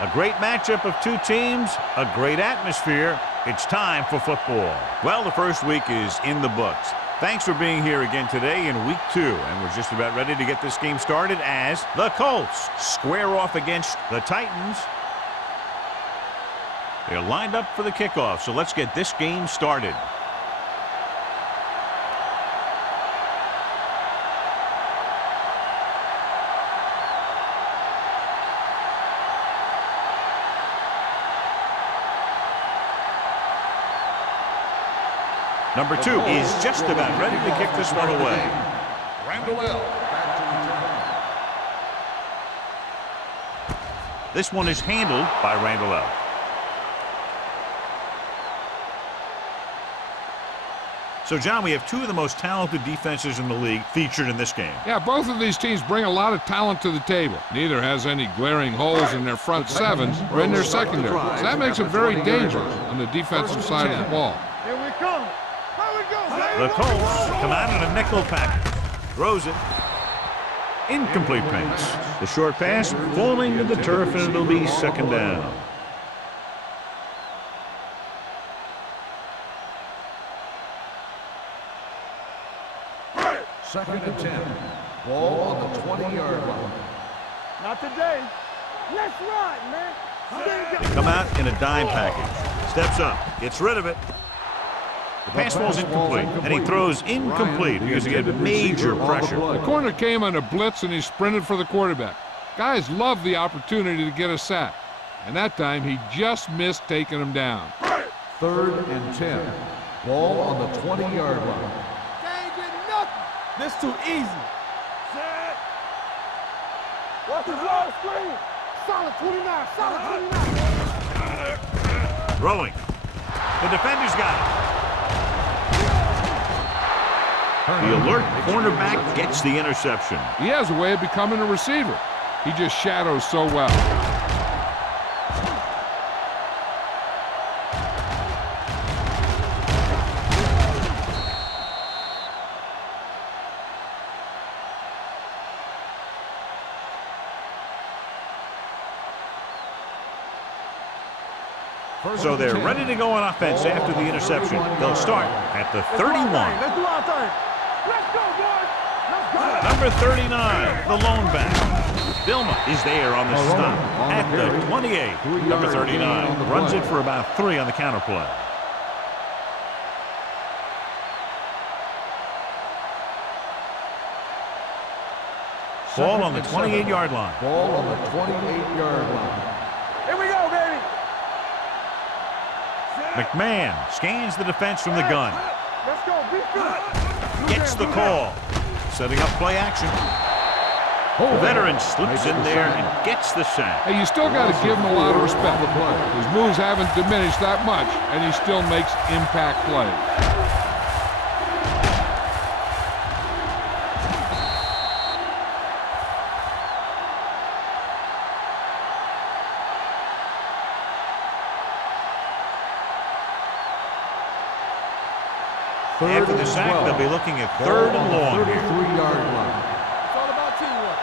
A great matchup of two teams, a great atmosphere. It's time for football. Well, the first week is in the books. Thanks for being here again today in week 2. And we're just about ready to get this game started as the Colts square off against the Titans. They're lined up for the kickoff, so let's get this game started. Number 2 is just about ready to kick this one away. This one is handled by Randall. So, John, we have two of the most talented defenses in the league featured in this game. Yeah, both of these teams bring a lot of talent to the table. Neither has any glaring holes in their front sevens or in their secondary. So that makes it very dangerous on the defensive side of the ball. Here we come. The Colts come out in a nickel package. Throws it. Incomplete pass. The short pass falling to the turf, and it'll be second down. Second and 10. Ball on the 20-yard line. Not today. Let's ride, man. They come out in a dime package. Steps up. Gets rid of it. The pass ball's incomplete, and he throws incomplete because he had major pressure. The corner came on a blitz, and he sprinted for the quarterback. Guys love the opportunity to get a sack, and that time he just missed taking him down. Third and 10. Ball on the 20-yard line. They ain't getting nothing. This too easy. Set. What's the long screen? Solid 29. Solid 29. Throwing. The defender's got it. The alert cornerback gets the interception. He has a way of becoming a receiver. He just shadows so well. So they're ready to go on offense after the interception. They'll start at the 31. Let's do our thing. Let's go, boys. Let's go. Number 39, the lone back. Vilma is there on the stop at the 28. Number 39 runs it for about 3 on the counter play. Ball on the 28-yard line. Ball on the 28-yard line. Here we go, baby. McMahon scans the defense from the gun. Let's go. Be good. Gets the call. Setting up play action. The veteran slips in there and gets the sack. Hey, you still got to give him a lot of respect. His moves haven't diminished that much, and he still makes impact plays. After the sack, they'll be looking at 3rd and long here. 33-yard line. It's all about teamwork.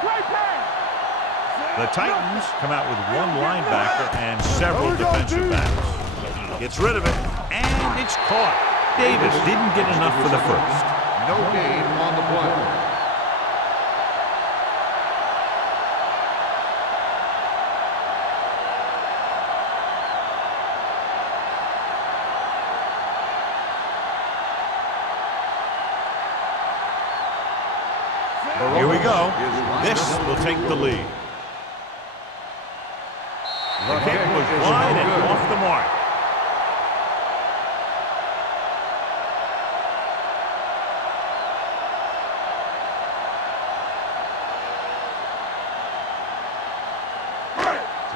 Great pass. The Titans come out with 1 linebacker and several defensive backs. Gets rid of it, and it's caught. Davis didn't get enough for the first. No gain on the play. Here we go. This will take the lead. The kick was wide and off the mark.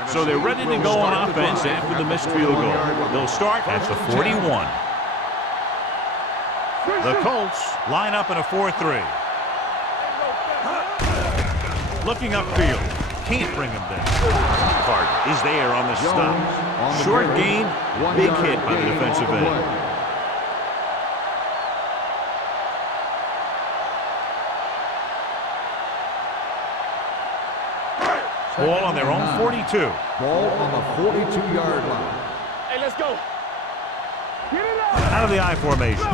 So they're ready to go on offense after the missed field goal. They'll start at the 41. The Colts line up in a 4-3. Looking upfield. Can't bring him down. Card is there on the stop. Short gain, big hit by the defensive end. Ball on their own 42. Ball on the 42-yard line. Hey, let's go. Get it up. Out of the I formation.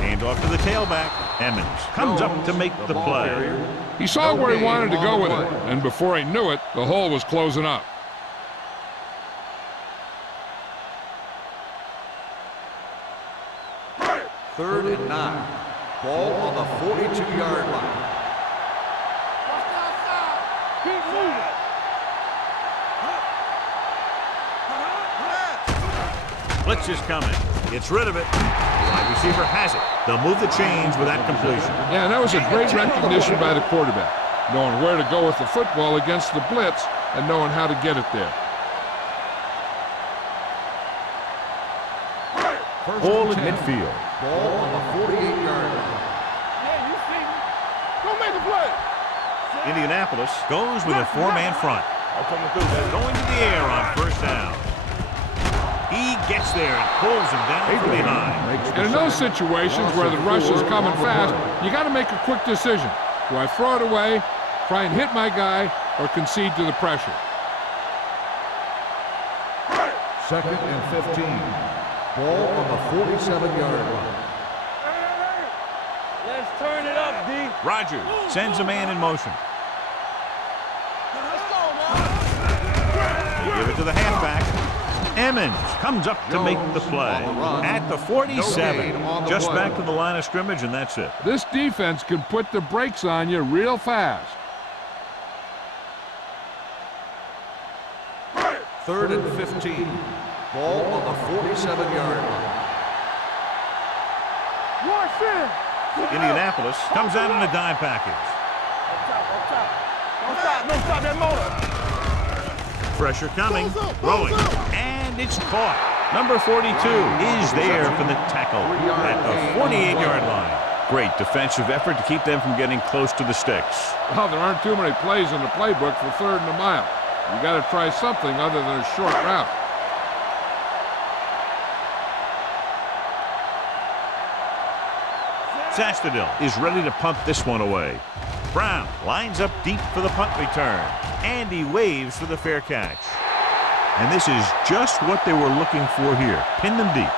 Hand off to the tailback. Emmons comes up to make the play. He saw where he wanted to go with it, and before he knew it, the hole was closing up. Third and 9. Ball on the 42-yard line. Watch the outside. Keep moving. Blitz is coming. Gets rid of it. Wide receiver has it. They'll move the chains with that completion. Yeah, and that was a great recognition by the quarterback, knowing where to go with the football against the blitz and knowing how to get it there. Ball in midfield. Ball on the 48-yard line. Yeah, you see me. Go make a play. Indianapolis goes with a four-man front. I'm coming through, baby. Going to the air on first down. He gets there and pulls him down from behind. And in those situations where the rush is coming fast, you got to make a quick decision. Do I throw it away, try and hit my guy, or concede to the pressure? Second and 15. Ball on the 47-yard line. Let's turn it up, D. Rogers sends a man in motion. Let's go, man. They give it to the halfback. Emmons comes up to make the play at the 47. Just back to the line of scrimmage, and that's it. This defense can put the brakes on you real fast. Third and 15. Ball on the 47-yard line. Watch it. Indianapolis comes out in a dime package. Up top, up top. Don't stop, don't stop that motor. Pressure coming, throwing, and it's caught. Number 42 is there for the tackle at the 48-yard line. Great defensive effort to keep them from getting close to the sticks. Well, there aren't too many plays in the playbook for third and a mile. You got to try something other than a short route. Zastadil is ready to punt this one away. Brown lines up deep for the punt return, and he waves for the fair catch. And this is just what they were looking for here. Pin them deep.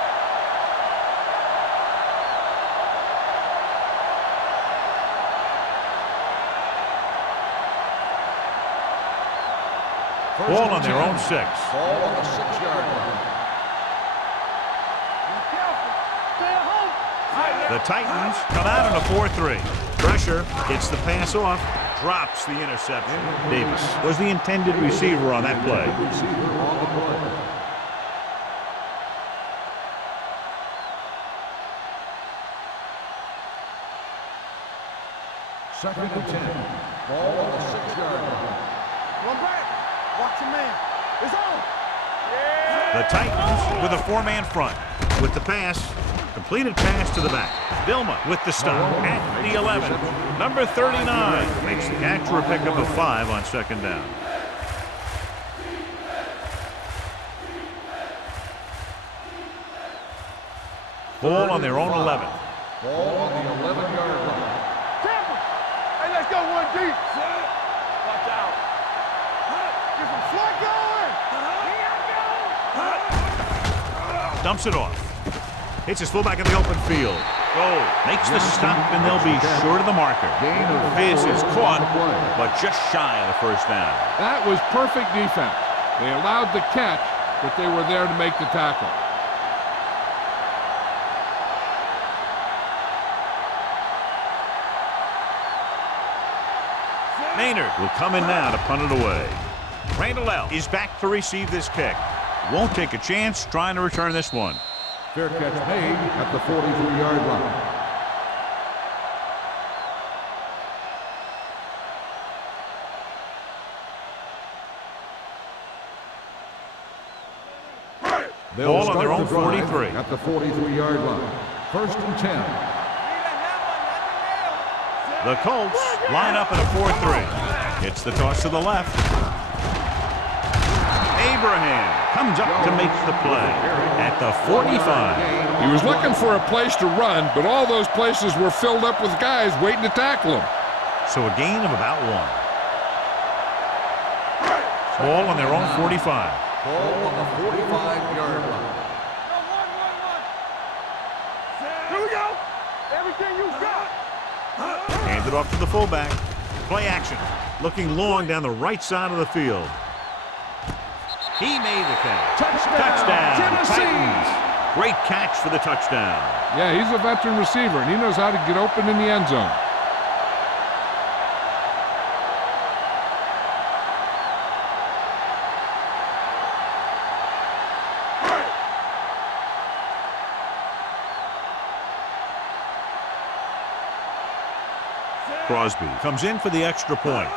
Ball on their own 6. Ball on the 6-yard line. The Titans come out on a 4-3. Pressure gets the pass off, drops the interception. Davis was the intended receiver on that play. Receiver on the play. Second and 10. Ball on the 6-yard line. Run back. Watch your man. It's on. The Titans with a four-man front. With the pass, completed pass to the back. Vilma with the stop at the 11. Number 39 makes the catch for a pickup of 5 on second down. Ball on their own 11. Ball on the 11-yard line. Tampa. Hey, let's go one deep. Watch out. Get some slug going. Dumps it off. Hits his fullback in the open field. Oh, makes the stop, and they'll be short of the marker. This is caught, but just shy of the first down. That was perfect defense. They allowed the catch, but they were there to make the tackle. Maynard will come in now to punt it away. Randall L. is back to receive this kick. Won't take a chance trying to return this one. Fair catch made at the 43-yard line. Ball on their own 43. At the 43-yard line. First and 10. The Colts line up in a 4-3. It's the toss to the left. Abraham comes up to make the play at the 45. He was looking for a place to run, but all those places were filled up with guys waiting to tackle him. So a gain of about 1. Ball on their own 45. Ball on the 45-yard line. Here we go. Everything you got. Hand it off to the fullback. Play action. Looking long down the right side of the field. He made the catch. Touchdown. Titans. Great catch for the touchdown. Yeah, he's a veteran receiver, and he knows how to get open in the end zone. Crosby comes in for the extra point.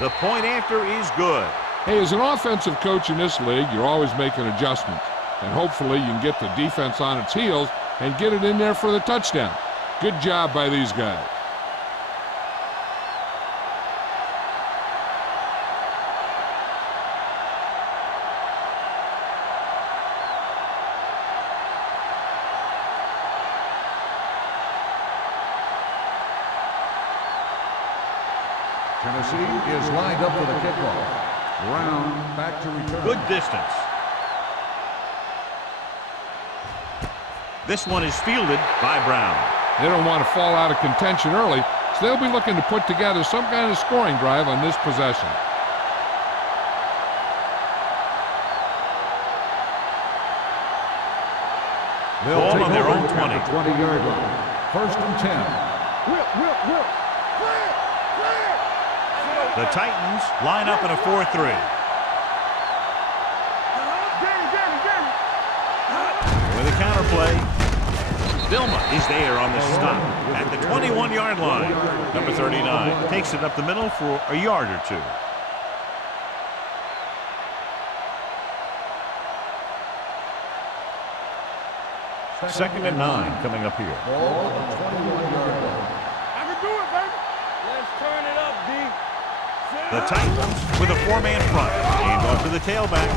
The point after is good. Hey, as an offensive coach in this league, you're always making adjustments. And hopefully you can get the defense on its heels and get it in there for the touchdown. Good job by these guys. Tennessee is lined up for the kickoff. Brown back to return. Good distance. This one is fielded by Brown. They don't want to fall out of contention early, so they'll be looking to put together some kind of scoring drive on this possession. They'll Ball take on their over own 20. at the 20-yard line. First and 10. Whip. Clear. The Titans line up in a 4-3. With a counterplay. Vilma is there on the stop at the 21-yard line. Number 39 takes it up the middle for a yard or two. Second and 9 coming up here. Ball on the 21-yard line. I can do it, baby. Let's turn it up, D. The Titans with a four-man front. Hand off to the tailback.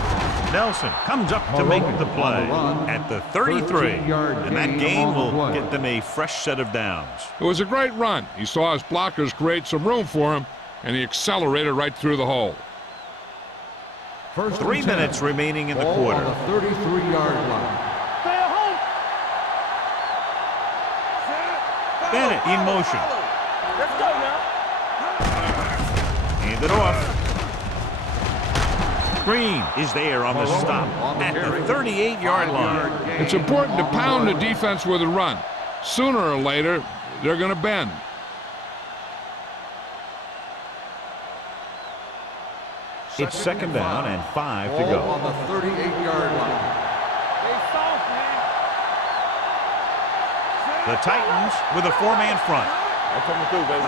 Nelson comes up to make the play at the 33. And that gain will get them a fresh set of downs. It was a great run. He saw his blockers create some room for him, and he accelerated right through the hole. First 3 and 10. minutes remaining in the Ball quarter. on the 33-yard line. Stay at home. Bennett in motion. Let's go now. Hand it off. Green is there on the stop at the 38-yard line. It's important to pound the defense with a run. Sooner or later, they're going to bend. It's second down and 5 to Ball go. on the 38-yard line. Stay soft, man. The Titans with a four-man front. I'm coming through, baby.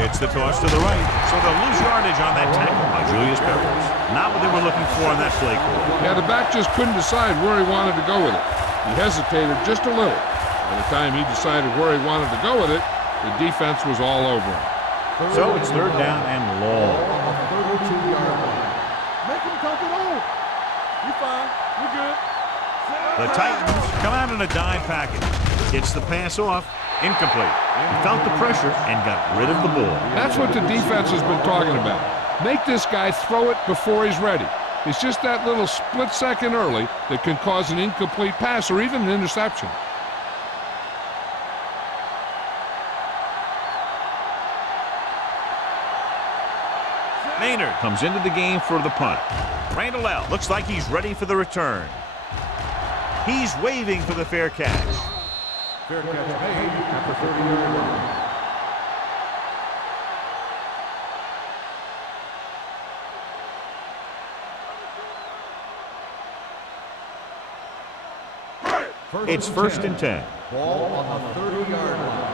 Gets the toss to the right, so they'll lose yardage on that tackle by Julius Peppers. Not what they were looking for on that play call. Yeah, the back just couldn't decide where he wanted to go with it. He hesitated just a little. By the time he decided where he wanted to go with it, the defense was all over him. So it's third down and long. Ball on the 32-yard line. Make him come it on. You fine. We good. The Titans come out in a dime package. Gets the pass off. Incomplete. He felt the pressure and got rid of the ball. That's what the defense has been talking about. Make this guy throw it before he's ready. It's just that little split second early that can cause an incomplete pass or even an interception. Maynard comes into the game for the punt. Randall L. looks like he's ready for the return. He's waving for the fair catch. Fair catch made at the 30-yard line. It's first and 10. Ball on the 30-yard line.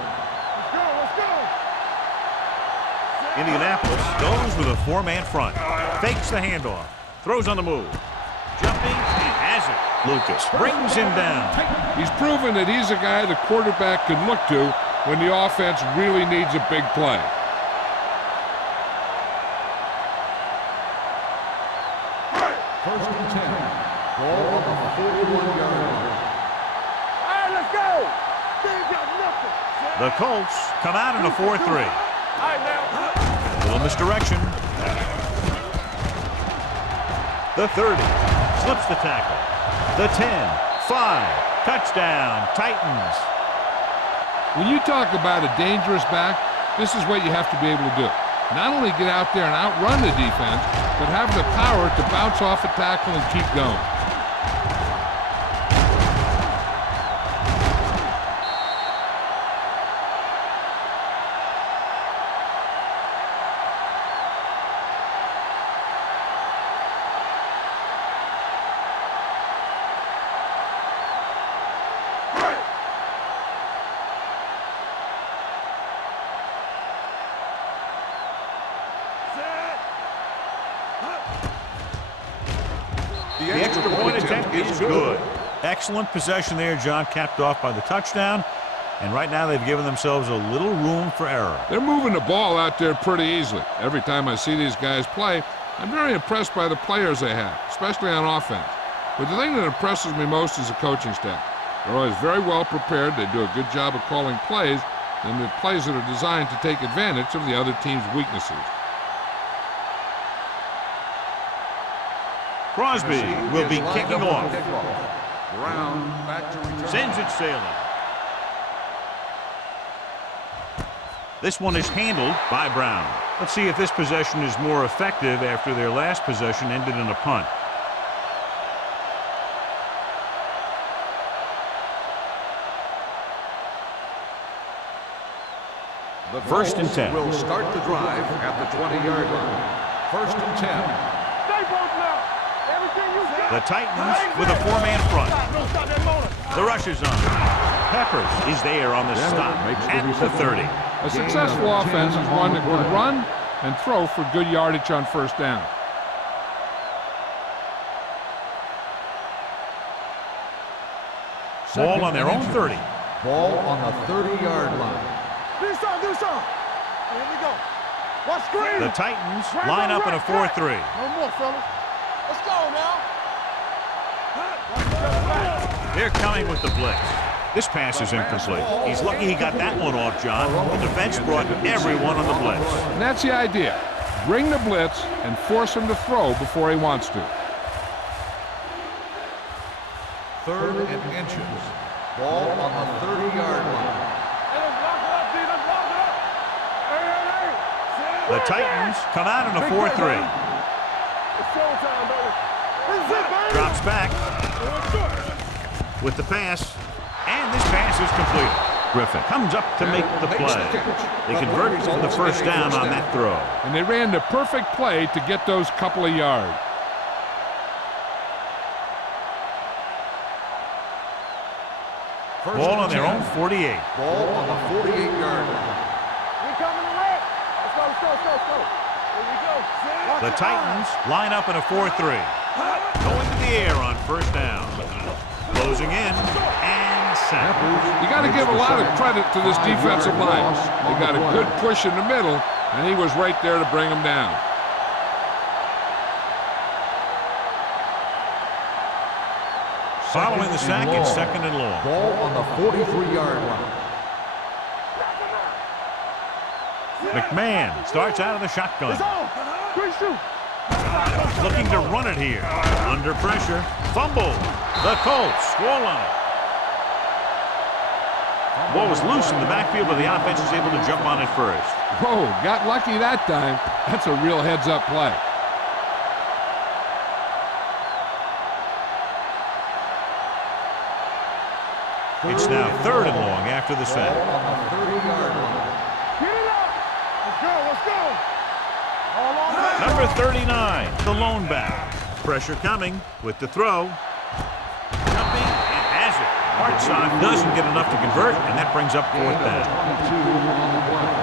Let's go. Indianapolis goes with a four-man front. Fakes the handoff. Throws on the move. Jumping and has it. Lucas brings him down. He's proven that he's a guy the quarterback can look to when the offense really needs a big play. First and 10. Ball on the 41-yard line. All right, let's go. They ain't got nothing. The Colts come out in a 4-3. All right, now. Little misdirection. The 30. Slips the tackle. The 10. 5. Touchdown. Titans. When you talk about a dangerous back, this is what you have to be able to do. Not only get out there and outrun the defense, but have the power to bounce off a tackle and keep going. The extra point attempt is good. Excellent possession there, John, capped off by the touchdown. And right now they've given themselves a little room for error. They're moving the ball out there pretty easily. Every time I see these guys play, I'm very impressed by the players they have, especially on offense. But the thing that impresses me most is the coaching staff. They're always very well prepared. They do a good job of calling plays, and the plays that are designed to take advantage of the other team's weaknesses. Crosby will be kicking off. Brown back to return. Sends it sailing. This one is handled by Brown. Let's see if this possession is more effective after their last possession ended in a punt. The First and Colts 10. will start the drive at the 20-yard line. First and 10. Stay both now. Everything you got. The Titans with a four-man front. Don't stop that motor. The rush is on. Peppers is there on the stop at the 30. A successful offense is one that can run and throw for good yardage on first down. Ball on their own 30. Ball on the 30-yard line. Do something, do something. Here we go. Watch screen. The Titans line up in a 4-3. No more, fellas. Let's go now. They're coming with the blitz. This pass is incomplete. He's lucky he got that one off, John. The defense brought everyone on the blitz. And that's the idea. Bring the blitz and force him to throw before he wants to. Third and inches. Ball on the 30-yard line. Hey, let's lock it up, D. Let's lock it up. Hey. The Titans come out in a 4-3. It's showtime, baby. This is it, baby. Drops back with the pass. And this pass is complete. Griffin comes up to make the play. They convert to the first down on that throw. And they ran the perfect play to get those couple of yards. Ball on their own 48. Ball on the 48-yard line. We coming to red. Let's go, let's go, let's go, let's go. Here we go. Watch The the Titans line up in a 4-3. Going to the air on first down. Closing in and sack. You got to give a lot of credit to this defensive line. They got a good push in the middle, and he was right there to bring them down. Following the sack, it's second and long. Ball on the 43-yard line. McMahon starts out of the shotgun. It's on. Quick shoot. Looking to run it here. Under pressure. Fumble. The Colts score on it. Ball was loose in the backfield, but the offense is able to jump on it first. Whoa, got lucky that time. That's a real heads-up play. It's now third and long after the sack. Ball on the 30-yard line. Get it up. Let's go, let's go. All on that. Number 39, the lone back. Pressure coming with the throw. Jumping and has it. Hartsock doesn't get enough to convert, and that brings up fourth down. 22 on the play.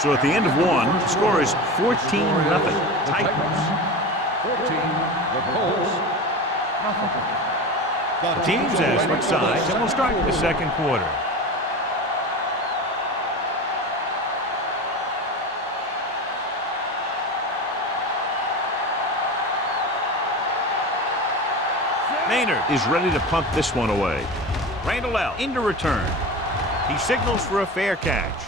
So at the end of one, the score is 14-0 Titans. 14, the Colts, nothing. The teams have switched sides, and we'll start the second quarter. Maynard is ready to punt this one away. Randall L. into return. He signals for a fair catch.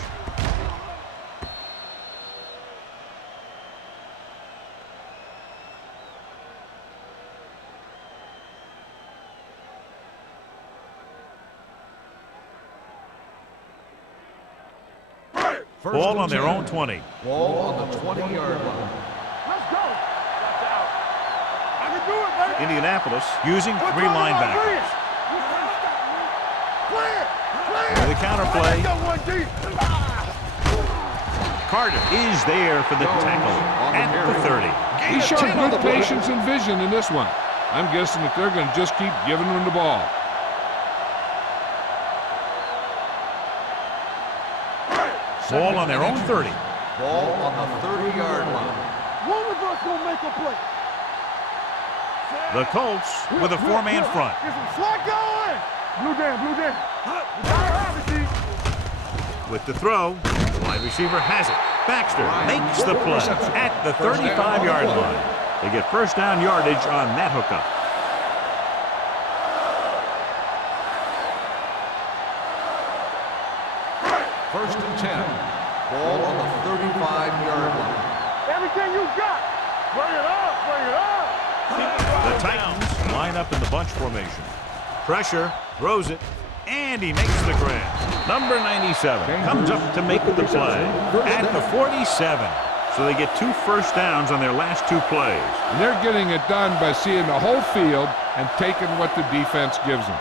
Ball on their own 20. Ball on the 20-yard line. Let's go. Watch out. I can do it, baby. Indianapolis using 3 linebackers. Clear. The counter play. Go one deep. Carter is there for the tackle at the 30. He showed good patience and vision in this one. I'm guessing that they're going to just keep giving him the ball. Ball on their own 30. Ball on the 30-yard line. One of us gonna make a play. The Colts with a 4-man front. Get some slot going. Blue down. You gotta have it, G. With the throw, the wide receiver has it. Baxter makes the play at the 35-yard line. They get first down yardage on that hookup. First and 10. Ball on the 35-yard line. Everything you got. Bring it up. The Titans line up in the bunch formation. Pressure, throws it, and he makes the grab. Number 97 comes up to make the play at the 47. So they get 2 first downs on their last 2 plays. And they're getting it done by seeing the whole field and taking what the defense gives them.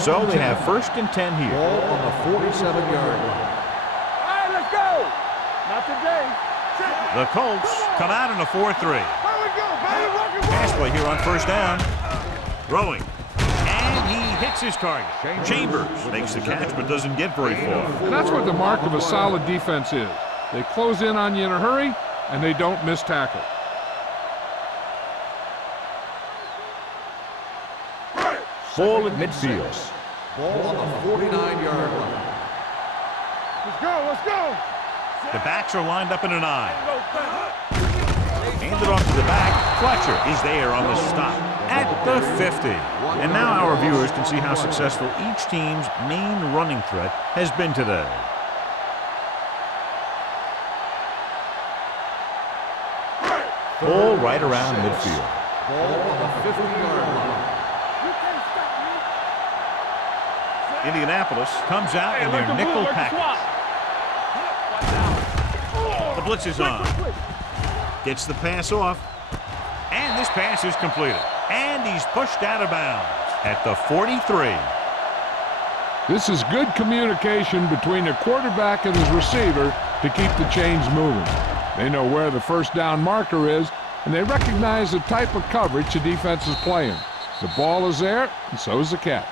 So they have first and 10 here. Ball on the 47-yard line. All right, let's go. Not today. The Colts come out in a 4-3. There we go, baby. Rock and roll. Pass play here on first down. Throwing. And he hits his target. Chambers makes the catch but doesn't get very far. And that's what the mark of a solid defense is. They close in on you in a hurry, and they don't miss tackle. Ball at midfield. Ball on the 49-yard line. Let's go. The backs are lined up in an I. Handed off to the back. Fletcher is there on the stop at the 50. And now our viewers can see how successful each team's main running threat has been today. Ball right around midfield. Ball on the 50-yard line. Indianapolis comes out in their nickel package. The blitz is on. Gets the pass off. And this pass is completed. And he's pushed out of bounds at the 43. This is good communication between the quarterback and his receiver to keep the chains moving. They know where the first down marker is, and they recognize the type of coverage the defense is playing. The ball is there, and so is the catch.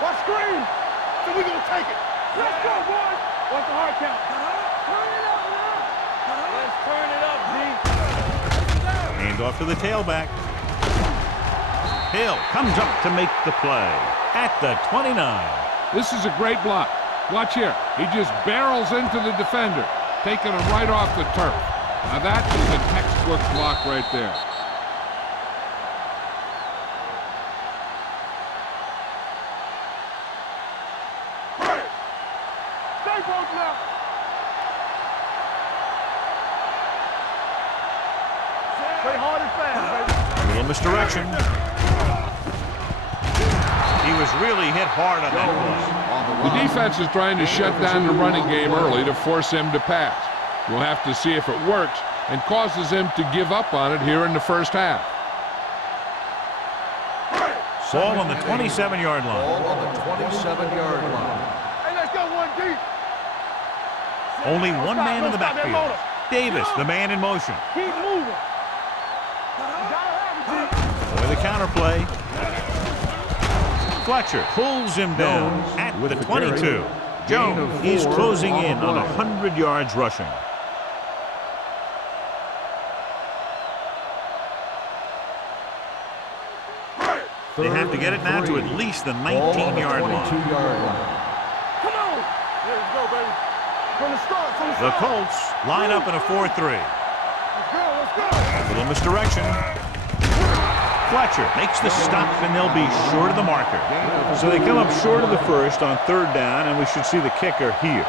What screen? So we're going to take it. Let's go, boys. What's the hard count? Turn it up, man. Let's turn it up, G. Hand off to the tailback. Hill comes up to make the play at the 29. This is a great block. Watch here. He just barrels into the defender, taking him right off the turf. Now that is a textbook block right there. Stay broke now. Play hard and fast, baby. A little misdirection. He was really hit hard on that play. The defense is trying to shut down the running game early to force him to pass. We'll have to see if it works and causes him to give up on it here in the first half. Ball on the 27-yard line. Ball on the 27-yard line. Hey, let's go one deep. Only one man in the backfield. Davis, the man in motion. Keep moving. You gotta have it, G. With a counter play. Fletcher pulls him down at the 22. Jones, he's closing in on 100 yards rushing. They have to get it now to at least the 19-yard line. Come on. There we go, baby. From the start, The Colts line up in a 4-3. Let's go, let's go. A little misdirection. Fletcher makes the stop, and they'll be short of the marker. So they come up short of the first on 3rd down, and we should see the kicker here.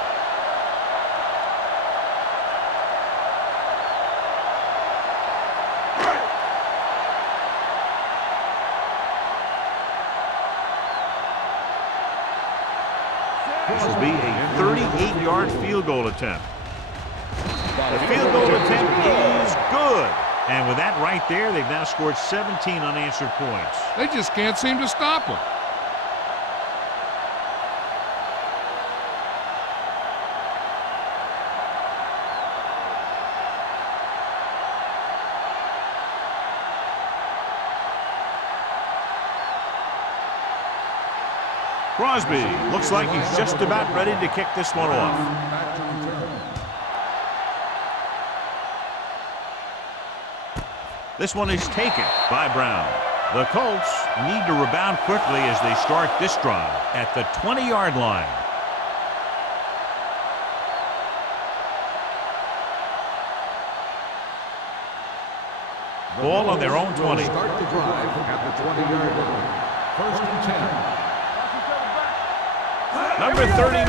This will be a 38-yard field goal attempt. The field goal attempt is good. And with that right there, they've now scored 17 unanswered points. They just can't seem to stop them. Crosby looks like he's just about ready to kick this one off. This one is taken by Brown. The Colts need to rebound quickly as they start this drive at the 20-yard line. Ball on their own 20. Start the drive at the 20-yard line. 1st and 10. Number 39,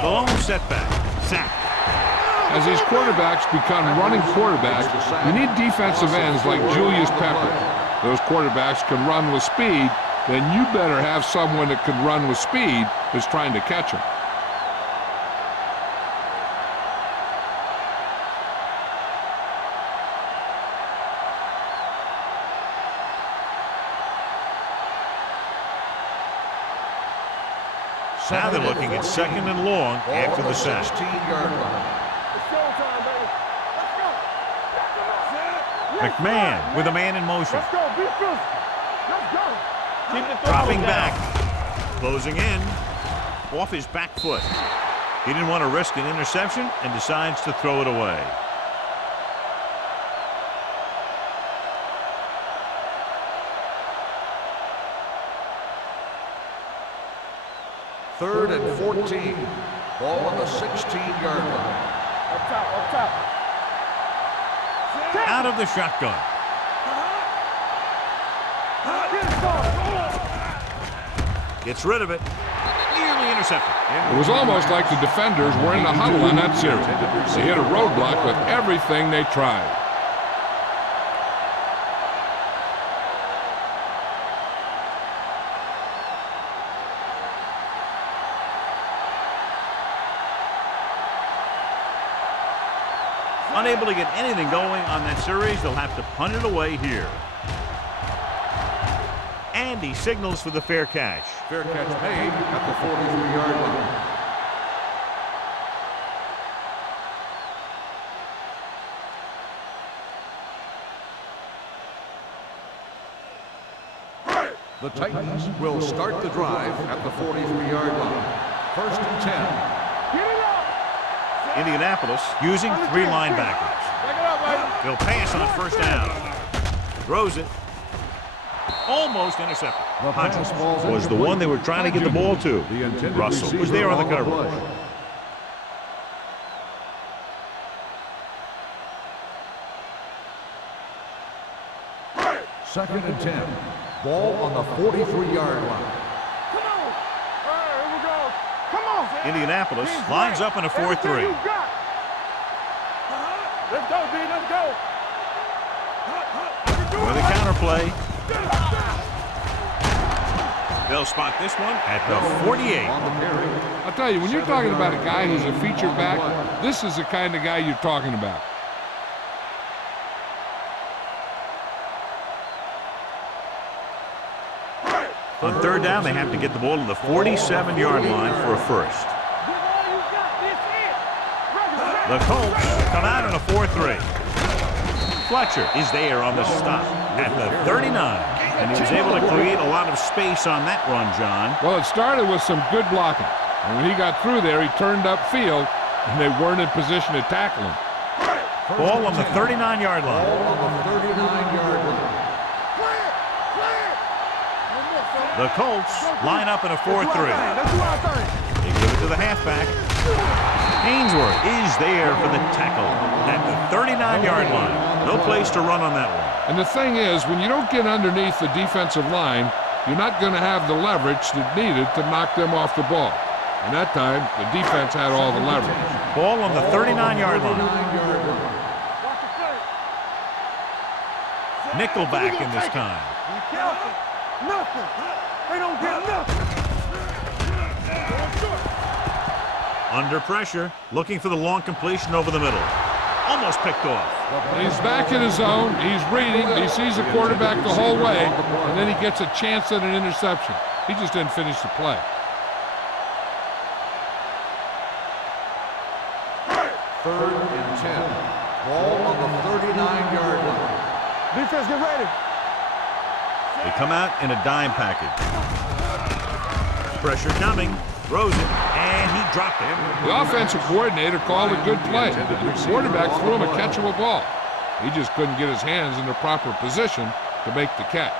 the lone setback. Sack. As these quarterbacks become running quarterbacks, you need defensive ends like Julius Pepper. Those quarterbacks can run with speed, then you better have someone that can run with speed that's trying to catch them. Now they're looking at 2nd and long after the sack. 16-yard line. It's showtime, baby. Let's go. McMahon with a man in motion. Let's go, be physical. Let's go. Keep the Dropping back. Closing in. Off his back foot. He didn't want to risk an interception and decides to throw it away. Third and 14. Ball on the 16-yard line. Up top, up top. Out of the shotgun. Gets rid of it. Nearly intercepted. It was almost like the defenders were in the huddle on that series. They hit a roadblock with everything they tried. Unable to get anything going on that series, they'll have to punt it away here. And he signals for the fair catch. Fair catch made at the 43-yard line. The Titans will start the drive at the 43-yard line. 1st and 10. Get it up. Indianapolis using 3 linebackers. Back it up, baby. They'll pass on 1st down. Throws it. Almost intercepted. Hodges was the one they were trying to get the ball to. Russell was there on the coverage. 2nd and 10. Ball on the 43-yard line. Come on. All right, here we go. Come on. Indianapolis lines up in a 4-3. Everything you got. Let's go, D. Let's go. With a counterplay. They'll spot this one at the 48. I'll tell you, when you're talking about a guy who's a feature back, this is the kind of guy you're talking about. On 3rd down, they have to get the ball to the 47-yard line for a first. The Colts come out in a 4-3. Fletcher is there on the stop at the 39. And he was able to create a lot of space on that run, John. Well, it started with some good blocking. And when he got through there, he turned upfield, and they weren't in position to tackle him. Ball on the 39-yard line. Ball on the 39-yard line. The Colts line up in a 4-3. Let's do our thing. They give it to the halfback. Ainsworth is there for the tackle at the 39-yard line. No place to run on that one. And the thing is, when you don't get underneath the defensive line, you're not going to have the leverage that needed to knock them off the ball. And that time, the defense had all the leverage. Ball on the 39-yard line. Nickelback in this time. Be careful. Nothing. They don't get nothing. Under pressure, looking for the long completion over the middle. Almost picked off. He's back in his zone. He's reading. He sees the quarterback the whole way, and then he gets a chance at an interception. He just didn't finish the play. Third and 10. Ball on the 39-yard line. Defense, get ready. They come out in a dime package. Pressure coming. Throws it, and he dropped it. The offensive coordinator called a good play. The quarterback threw him a catchable ball. He just couldn't get his hands in the proper position to make the catch.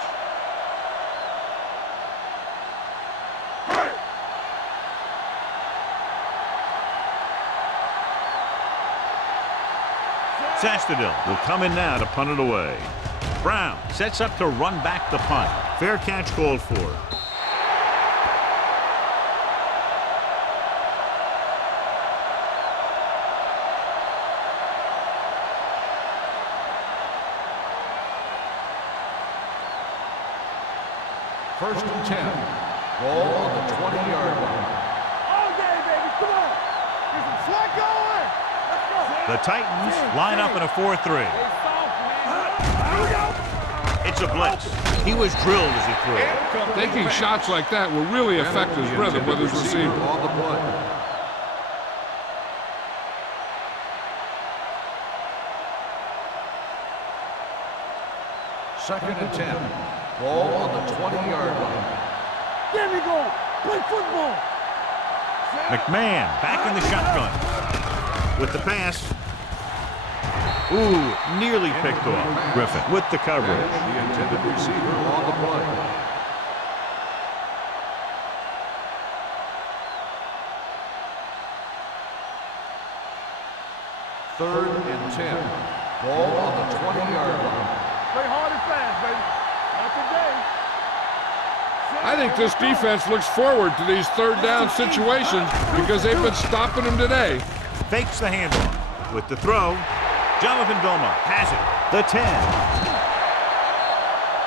Sastadil will come in now to punt it away. Brown sets up to run back the punt. Fair catch called for. First and 10. Ball on the 20-yard line. All day, baby. Come on. Get some slack going. Let's go. The Titans line up in a 4-3. It's a blitz. He was drilled as he threw. Taking shots like that will really affect his rhythm with his receiver. On the play. Second and 10. Ball on the 20-yard line. There we go. Play football. McMahon back in the shotgun. With the pass. Ooh, nearly picked off. Griffin with the coverage. The intended receiver on the play. Third and 10. Ball on the 20-yard line. Play hard and fast, baby. Not today. I think this defense looks forward to these third down situations because they've been stopping them today. Fakes the handoff. With the throw, Jonathan Vilma has it. The 10.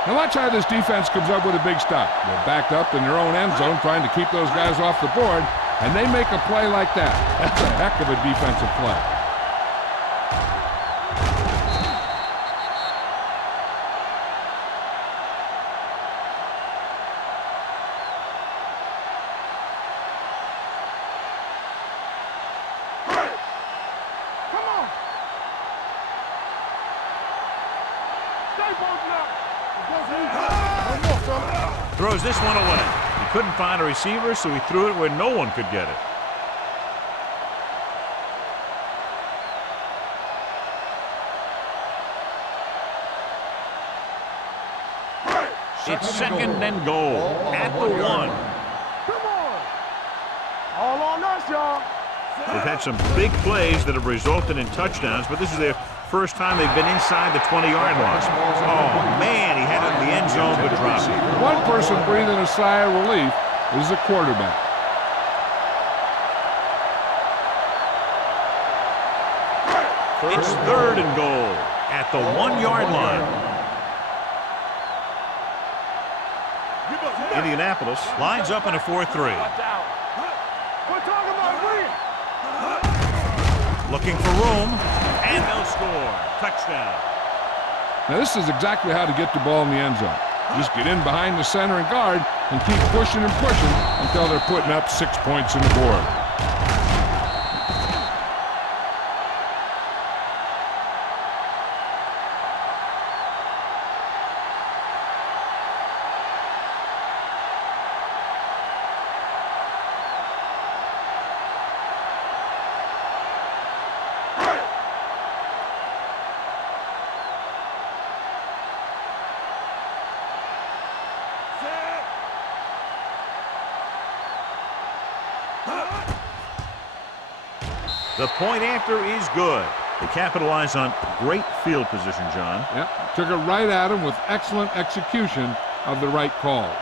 Now watch how this defense comes up with a big stop. They're backed up in their own end zone trying to keep those guys off the board, and they make a play like that. That's a heck of a defensive play. Throws this one away. He couldn't find a receiver, so he threw it where no one could get it. It's second and goal at the 1. Come on. All on us, y'all. They've had some big plays that have resulted in touchdowns, but this is their first time they've been inside the 20-yard line. Oh, man, he had it in the end zone but dropped it. One person breathing a sigh of relief is the quarterback. It's third and goal at the 1-yard line. Indianapolis lines up in a 4-3. We're talking about winning. Looking for room, and they'll score. Touchdown. Now this is exactly how to get the ball in the end zone. Just get in behind the center and guard and keep pushing and pushing until they're putting up 6 points on the board. The point after is good. They capitalize on great field position, John. Yep, took it right at him with excellent execution of the right call.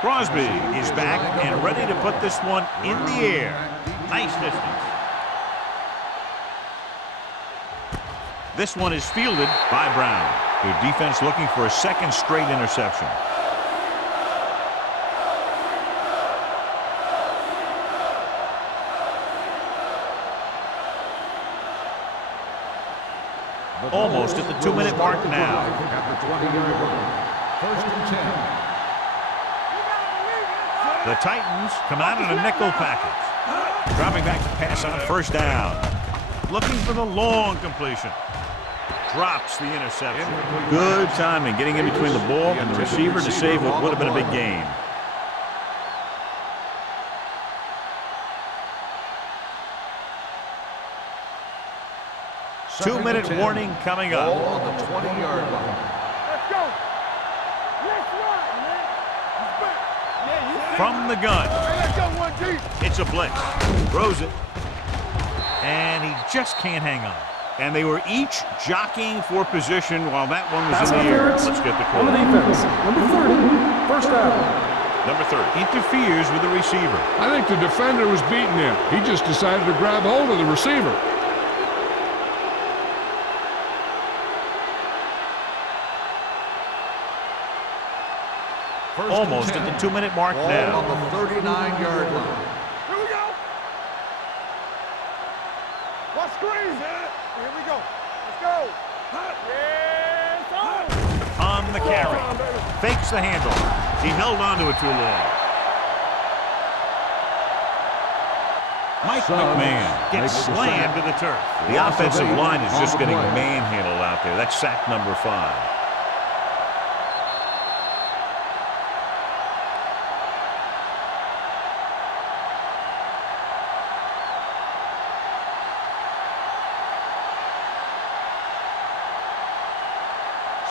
Crosby is back and ready to put this one in the air. Nice distance. This one is fielded by Brown. Their defense looking for a second straight interception. Almost at the 2-minute mark now. At the 20-yard line. First and 10. The Titans come out in a nickel package. Dropping back to pass on first down. Looking for the long completion. Drops the interception. Good timing getting in between the ball and the receiver to save what would have been a big gain. Two-minute warning coming up. Ball on the 20-yard line. Let's go. Let's ride, man. He's back. Yeah, you From the gun. Hey, let's go one deep. It's a blitz. Throws it. And he just can't hang on. And they were each jockeying for position while that one was in the air. Let's get the call. On the defense, number 30, first down. Number 30 interferes with the receiver. I think the defender was beating him. He just decided to grab hold of the receiver. Almost at the 2-minute mark Ball now. on the 39-yard line. Here we go. What screen? Here we go. Let's go. Yes, On the carry. Fakes the handle. He held on to it too long. Mike McMahon gets slammed to the turf. The offensive line is just getting manhandled out there. That's sack number 5.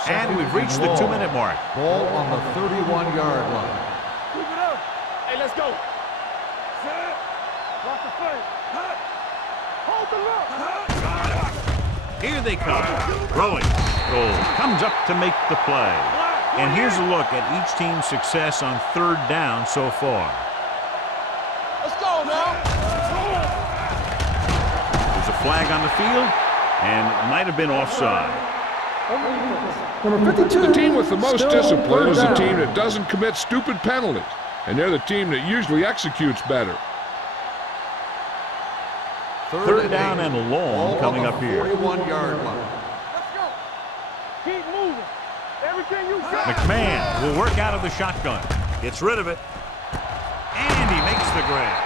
And we've reached the 2-minute mark. Ball on the 31-yard line. Keep it up. Hey, let's go. Set. Lock the play. Hold the look. Here they come. Throwing. Comes up to make the play. And here's a look at each team's success on third down so far. Let's go now. There's a flag on the field, and it might have been offside. Number 52. The team with the most still discipline is the third team down. that doesn't commit stupid penalties. And they're the team that usually executes better. Third down and long coming up here. 41-yard line. Let's go. Keep moving. Everything you got. McMahon will work out of the shotgun. Gets rid of it. And he makes the grab.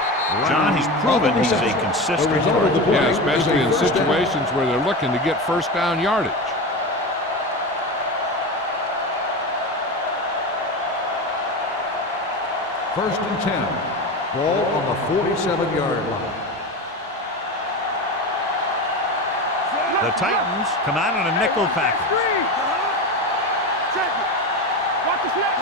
John, he's proven he's a consistent target. Yeah, especially in situations where they're looking to get first down yardage. First and 10. Ball on the 47-yard line. The Titans come out in a nickel package. Check it. Watch the snap.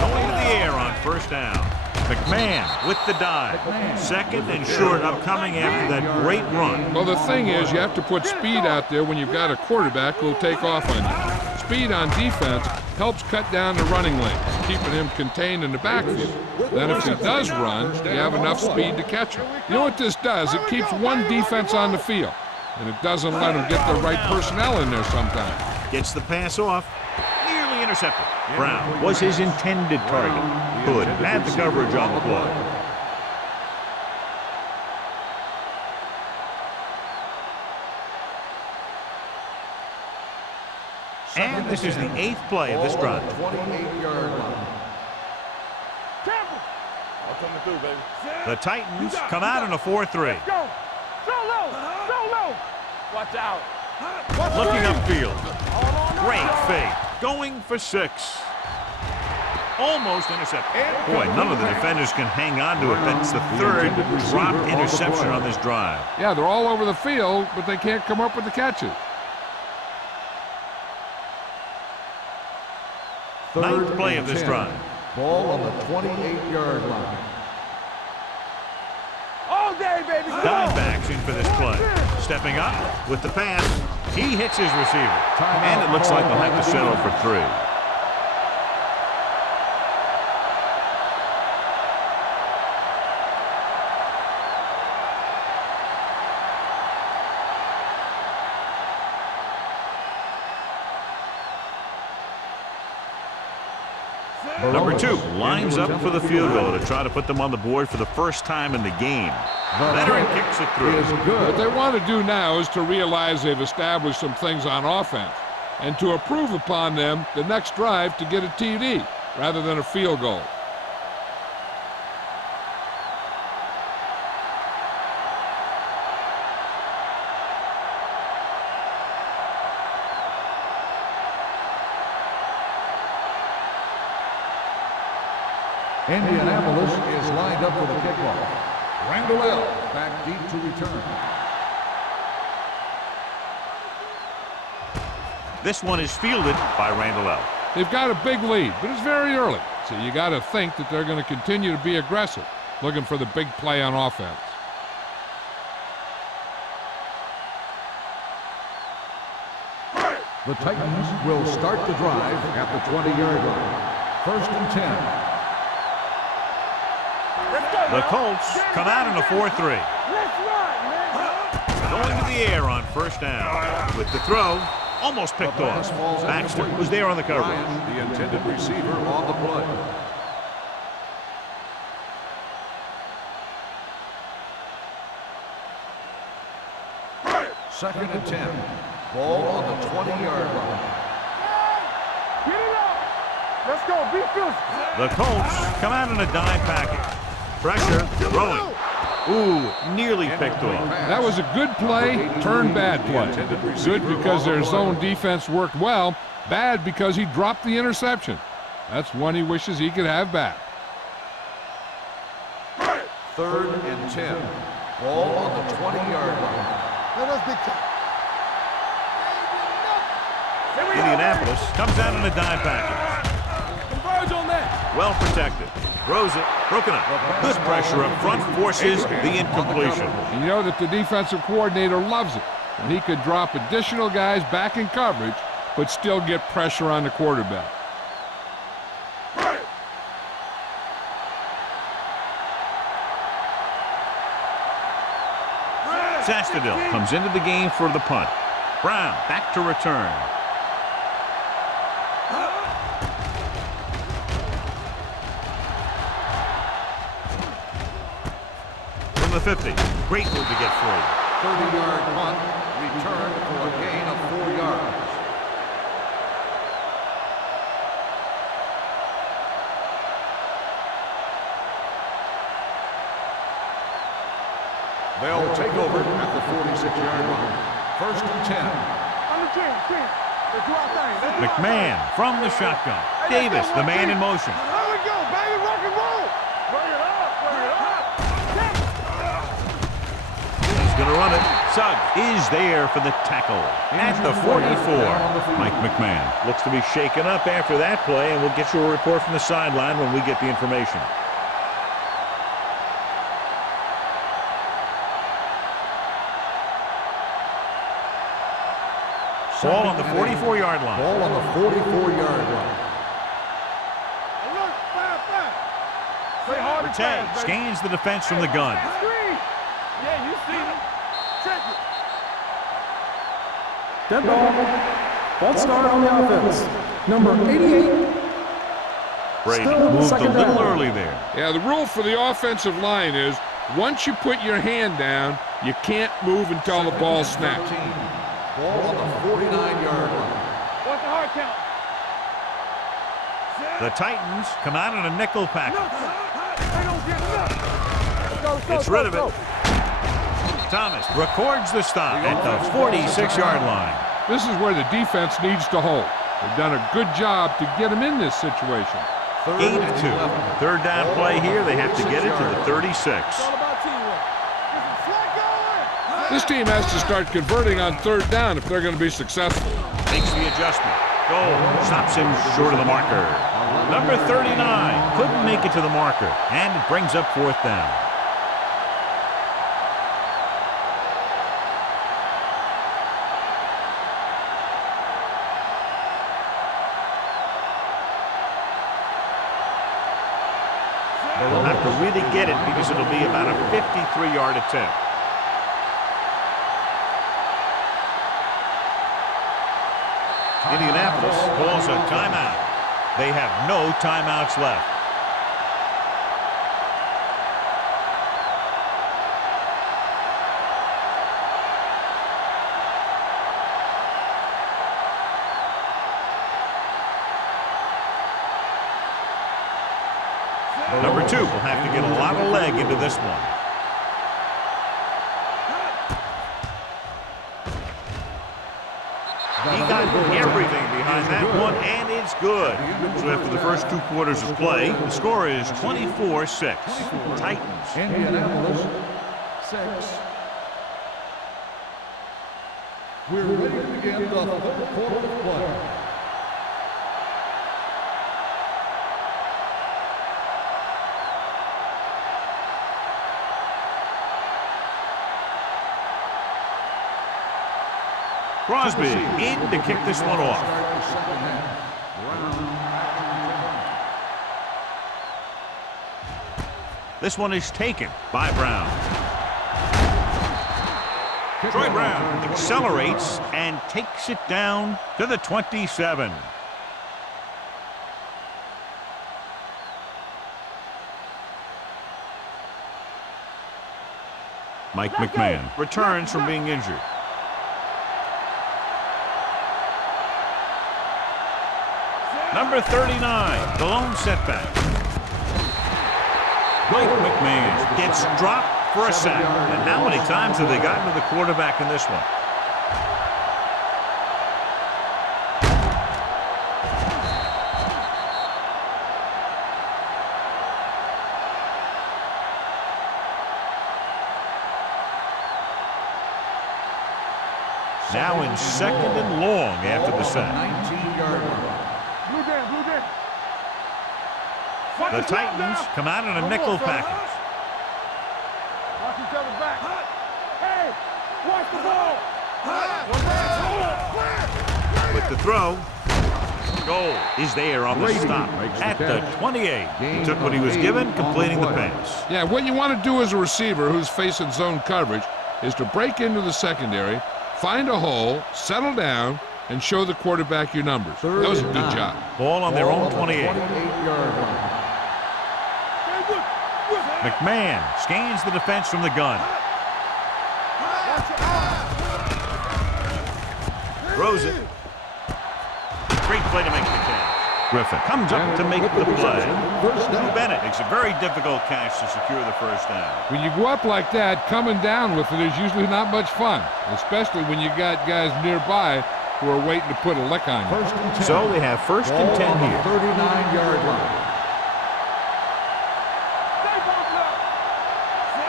Going to the air on first down. McMahon with the dive. Second and short upcoming after that great run. Well, the thing is, you have to put speed out there when you've got a quarterback who will take off on you. Speed on defense helps cut down the running lanes, keeping him contained in the backfield. Then if he does run, you have enough speed to catch him. You know what this does? It keeps one defense on the field, and it doesn't let him get the right personnel in there sometimes. Gets the pass off. Nearly intercepted. Brown was his intended target. Hood had the coverage on the play. And this is the 8th play of this drive. 28-yard line. Careful. I'm coming through, baby. The Titans come out in a 4-3. Go. So low. So low. Watch out. Looking upfield. Great fake. Going for 6. Almost intercepted. Boy, none of the defenders can hang on to it. That's the third dropped interception on this drive. Yeah, they're all over the field, but they can't come up with the catches. Ninth play of this drive. Ball on the 28-yard line. All day, baby. Dive backs in for this play. Stepping up with the pass. He hits his receiver. And it looks like they'll have to settle for 3. Number 2 lines up for the field goal to try to put them on the board for the first time in the game. Veteran kicks it through. What they want to do now is to realize they've established some things on offense and to improve upon them the next drive to get a TD rather than a field goal. Indianapolis is lined up for the kickoff. Randall back deep to return. This one is fielded by Randall. They've got a big lead, but it's very early, so you got to think that they're going to continue to be aggressive, looking for the big play on offense. The Titans will start the drive at the 20-yard line. 1st and 10. The Colts come out in a 4-3. Going to the air on 1st down. With the throw, almost picked off. Baxter was there on the coverage. The intended receiver on the play. Second and 10. Ball on the 20-yard line. Get it up. Let's go. Be fierce. The Colts come out in a dime package. Pressure, throwing. Ooh, nearly picked off. That was a good play, turned bad play. Good because their zone defense worked well. Bad because he dropped the interception. That's one he wishes he could have back. 3rd and 10. Ball on the 20-yard line. Let us be Indianapolis comes out in a dime package. Converge on that. Well protected. Throws it. Broken up. Good pressure up front forces the incompletion. And you know that the defensive coordinator loves it. And he could drop additional guys back in coverage, but still get pressure on the quarterback. Sastadil comes into the game for the punt. Brown back to return. From the 50. Great move to get free. 30-yard punt. Return for a gain of 4 yards. They'll take over at the 46-yard line. 1st and 10. On the team. Let's do our thing. McMahon from the shotgun. Davis, the man in motion. There we go, baby. Rock and roll. Bring it up. He's going to run it. Suggs is there for the tackle at the 44. Mike McMahon looks to be shaken up after that play, and we'll get you a report from the sideline when we get the information. Ball on the 44-yard line. Ball on the 44-yard line. Look, Say hard to Tay pass, scans the defense from the gun. Yeah, you see him. Check it. Dead ball. False start on the offense. Number 88. Brady Still moved a second little down. early there. Yeah, the rule for the offensive line is once you put your hand down, you can't move until the ball snaps. Ball on the 49-yard line. What's the hard count? The Titans come out in a nickel package. They don't get nothing. Gets rid of it. Thomas records the stop at the 46-yard line. This is where the defense needs to hold. They've done a good job to get him in this situation. Gain of 2. Third down play here. They have to get it to the 36. It's all about teamwork. Get some slack going. This team has to start converting on third down if they're going to be successful. Makes the adjustment. Goal. Stops him short of the marker. Number 39 couldn't make it to the marker, and it brings up fourth down. They'll have to really get it because it'll be about a 53-yard attempt. Indianapolis calls a timeout. They have no timeouts left. Number 2 will have to get a lot of leg into this one. He got everything behind that one, and it's good. So after the first 2 quarters of play, the score is 24-6. Titans. Indianapolis 6. We're ready to begin the third quarter of play. Crosby in to kick this one off. This one is taken by Brown. Troy Brown accelerates and takes it down to the 27. Mike McMahon returns from being injured. Number 39, the lone setback. Mike McMahon gets dropped for a sack. And how many times have they gotten to the quarterback in this one? Now in second and long after the sack. 19-yard line. The Titans come out in a nickel package. Watch each other back. Hey, watch the ball. With the throw, goal is there on the stop at the 28. He took what he was given, completing the pass. Yeah, what you want to do as a receiver who's facing zone coverage is to break into the secondary, find a hole, settle down, and show the quarterback your numbers. That was a good job. Ball on their own 28. 28-yard line. McMahon scans the defense from the gun. Throws it. Great play to make the catch. Griffin comes up to make the play. Bennett makes a very difficult catch to secure the first down. When you go up like that, coming down with it is usually not much fun, especially when you got guys nearby who are waiting to put a lick on you. So they have first and 10 here. 39-yard line.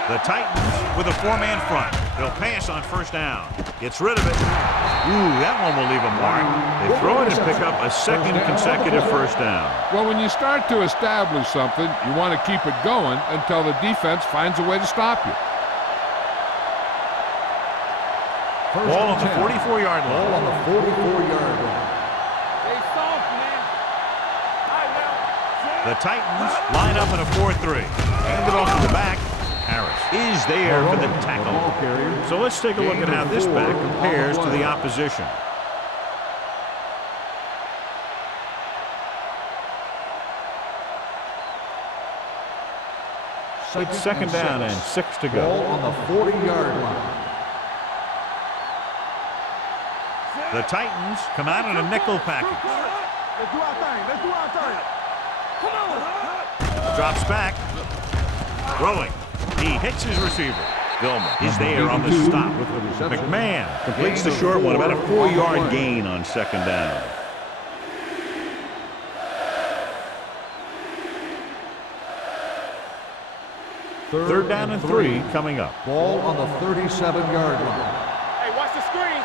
The Titans with a 4-man front. They'll pass on first down. Gets rid of it. Ooh, that one will leave a mark. They throw it and pick up a second consecutive first down. Well, when you start to establish something, you want to keep it going until the defense finds a way to stop you. Ball on the 44-yard line. Ball on the 44-yard line. Stay soft, man. The Titans line up in a 4-3. Hand it off to the back. Harris is there for the tackle. So let's take a look at how this back compares to the opposition. It's second down and 6 to go. Ball on the 40-yard line. The Titans come out in a nickel package. Let's do our thing. Let's do our thing. Come on. Drops back. Throwing. He hits his receiver. Gilman is there on the stop. McMahon completes the short one, about a 4-yard gain on second down. Third down and 3 coming up. Ball on the 37-yard line. Hey, watch the screen.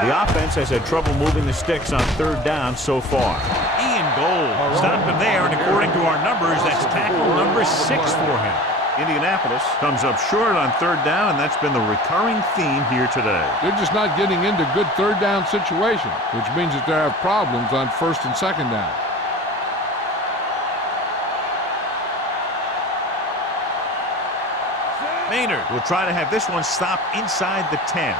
The offense has had trouble moving the sticks on third down so far. Ian Gold stopped him there, and according to our numbers, that's tackle number 6 for him. Indianapolis comes up short on third down, and that's been the recurring theme here today. They're just not getting into good third down situations, which means that they have problems on first and second down. Maynard will try to have this one stop inside the 10.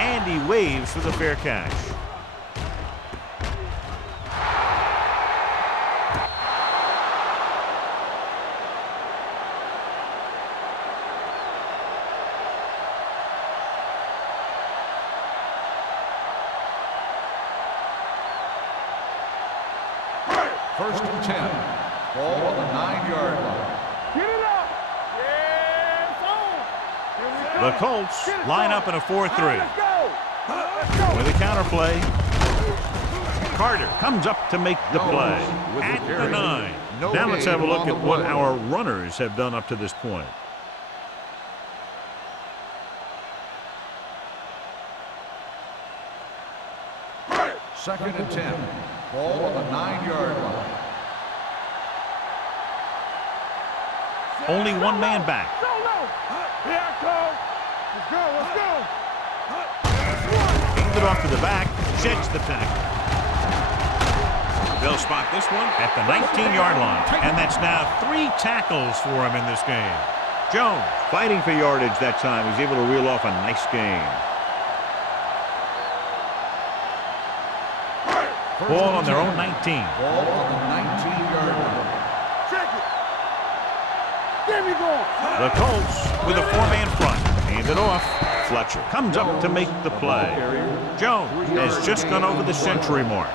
And he waves for the fair catch. First and 10. Ball on the 9-yard line. Get it up. Yeah, it's on. The Colts line up in a 4-3. Let's go. Let's go. With a counterplay, Carter comes up to make the play at the 9. Now let's have a look at what our runners have done up to this point. Second and 10. Ball on the 9-yard line. Only one man back. Go, no. Here I come. Let's go. Let's go. Hands it off to the back, sheds the tackle. They'll spot this one at the 19-yard line, and that's now 3 tackles for him in this game. Jones fighting for yardage that time. He's able to reel off a nice game. Ball on their own 19. Ball on the 19-yard line. Check it. There we go. The Colts with a 4-man front. Hand it off. Fletcher comes up to make the play. Jones has just gone over the century mark.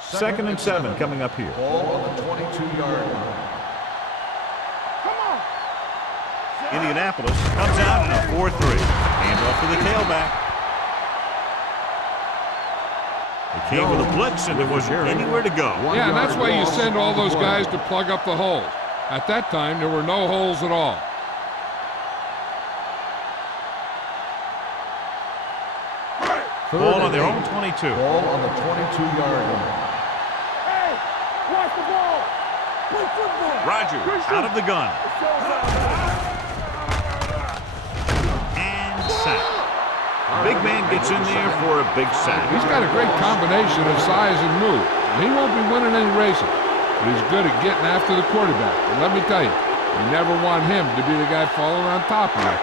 Second and 7 coming up here. Ball on the 22-yard line. Come on. Indianapolis comes out in a 4-3. Hand off to the tailback. They came with a blitz, and there wasn't anywhere to go. Yeah, and that's why you send all those guys to plug up the holes. At that time, there were no holes at all. Ball on their own 22. Ball on the 22-yard line. Hey, watch the ball. Play football. Rogers out of the gun. And sack. Big man gets in there for a big sack. He's got a great combination of size and move. He won't be winning any races, but he's good at getting after the quarterback. And let me tell you, you never want him to be the guy falling on top of you.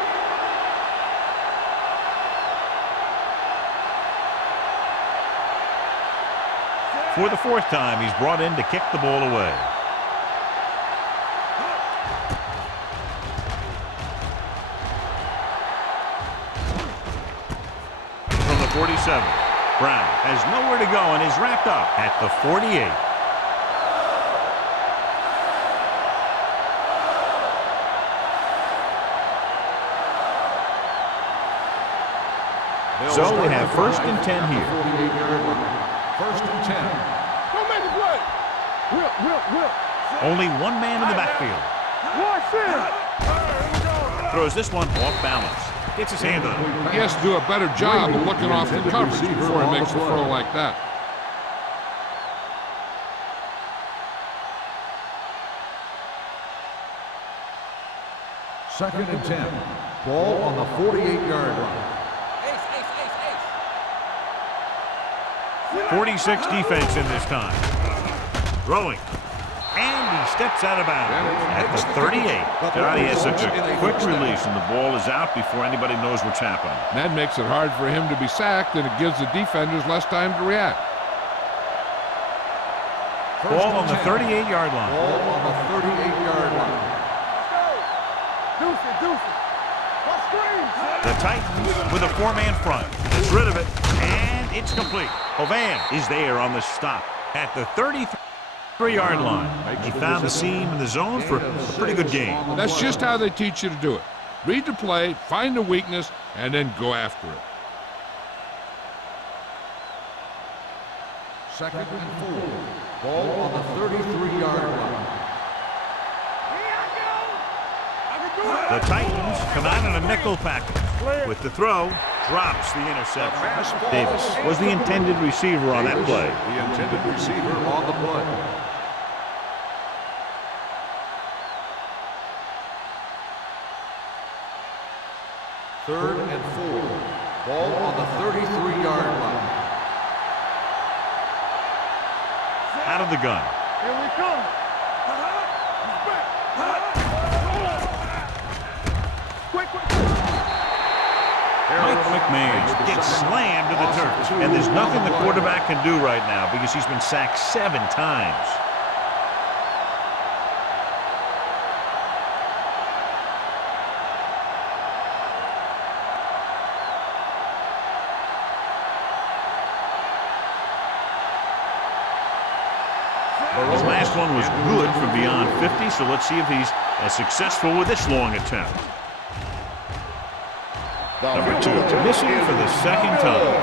For the 4th time, he's brought in to kick the ball away. From the 47, Brown has nowhere to go and is wrapped up at the 48. So they have first and 10 here. 48-yard line. First and 10. Don't make a play. Whip. Only one man in the backfield. Watch this. Throws this one off balance. Gets his hand on it. He has to do a better job of looking off the coverage before he makes a throw like that. Second and 10. Ball on the 48-yard line. 46 defense in this time. Throwing. And he steps out of bounds at the 38. God, he has such a quick release, and the ball is out before anybody knows what's happened. That makes it hard for him to be sacked, and it gives the defenders less time to react. Ball on the 38-yard line. Ball on the 38-yard line. Deuce it. What's screen? The Titans with a 4-man front. Gets rid of it, and it's complete. Hovan is there on the stop at the 33. 3-yard line. He found the seam in the zone for a pretty good game. That's just how they teach you to do it. Read the play, find the weakness, and then go after it. 2nd and 4. Ball on the 33-yard line. The Titans come out in a nickel package. With the throw, drops the interception. Davis was the intended receiver on that play. The intended receiver on the play. Third and 4. Ball on the 33-yard line. Out of the gun. Here we come. Quick. Mike McMahon gets slammed to the turf. And there's nothing the quarterback can do right now because he's been sacked 7 times. His last one was good from beyond 50, so let's see if he's as successful with this long attempt. Number 2, missing for the 2nd time.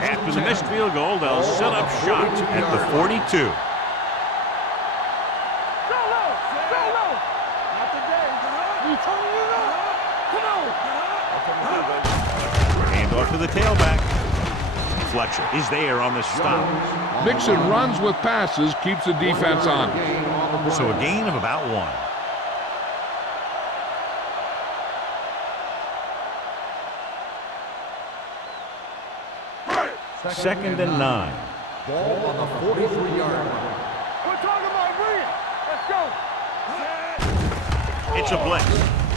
After the missed field goal, they'll set up shop at the 42. Hand off to the tailback. Fletcher is there on the stop. Mixing runs with passes keeps the defense on. So a gain of about 1. Second and 9. Ball on the 43-yard line. We're talking about bring it. Let's go. It's a blitz.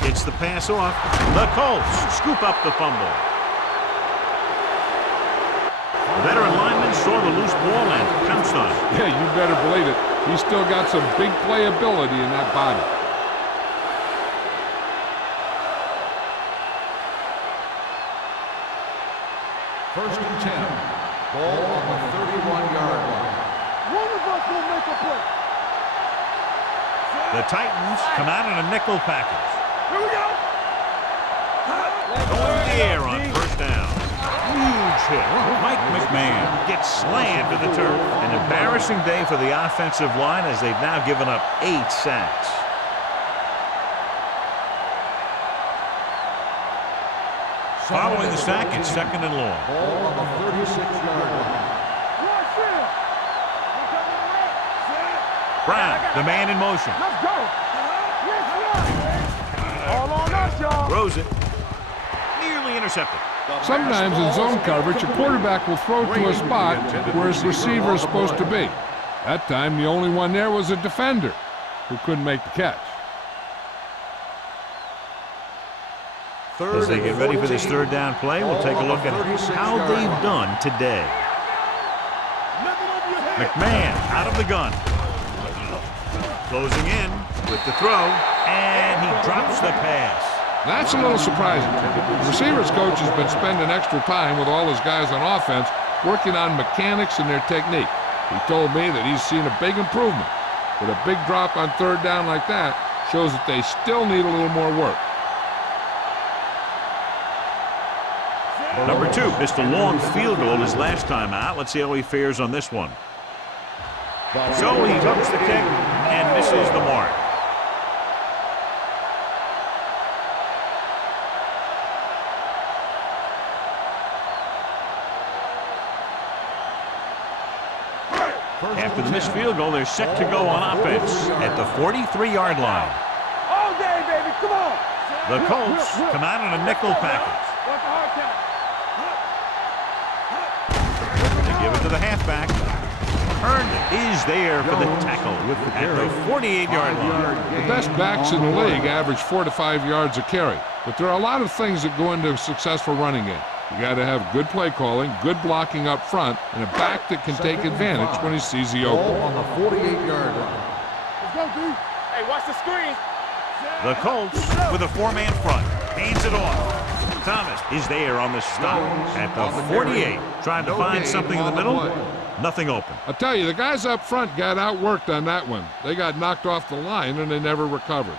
It's the pass off. The Colts scoop up the fumble. The veteran lineman saw the loose ball and pounced on it. Yeah, you better believe it. He's still got some big playability in that body. First and 10. Ball on the 31-yard line. One of us will make a play. The Titans come out in a nickel package. Here we go. Going in the air on first down. Huge hit. Mike McMahon gets slammed to the turf. An embarrassing day for the offensive line as they've now given up 8 sacks. Following the sack, it's 2nd and long. Ball on the 36-yard line. Brown, the man in motion. Let's go. All on us, y'all. Throws it. Nearly intercepted. Sometimes in zone coverage, a quarterback will throw to a spot where his receiver is supposed to be. That time, the only one there was a defender who couldn't make the catch. As they get ready for this 3rd down play, we'll take a look at how they've done today. McMahon out of the gun. Closing in with the throw, and he drops the pass. That's a little surprising. The receivers coach has been spending extra time with all his guys on offense working on mechanics and their technique. He told me that he's seen a big improvement. But a big drop on 3rd down like that shows that they still need a little more work. Number 2 missed a long field goal his last time out. Let's see how he fares on this one. So he hooks the kick and misses the mark. After the missed field goal, they're set to go on offense at the 43-yard line. All day, baby. Come on. The Colts come out in a nickel package. What's the hard count? They give it to the halfback. Herndon is there for the tackle at the 48-yard line. The best backs in the league average 4 to 5 yards a carry. But there are a lot of things that go into a successful running game. You got to have good play calling, good blocking up front, and a back that can take advantage when he sees the opening. Ball on the 48-yard line. Let's go, D. Hey, watch the screen. The Colts with a four-man front. Hands it off. Thomas is there on the stop at the 48. Trying to find something in the middle. Nothing open. I'll tell you, the guys up front got outworked on that one. They got knocked off the line, and they never recovered.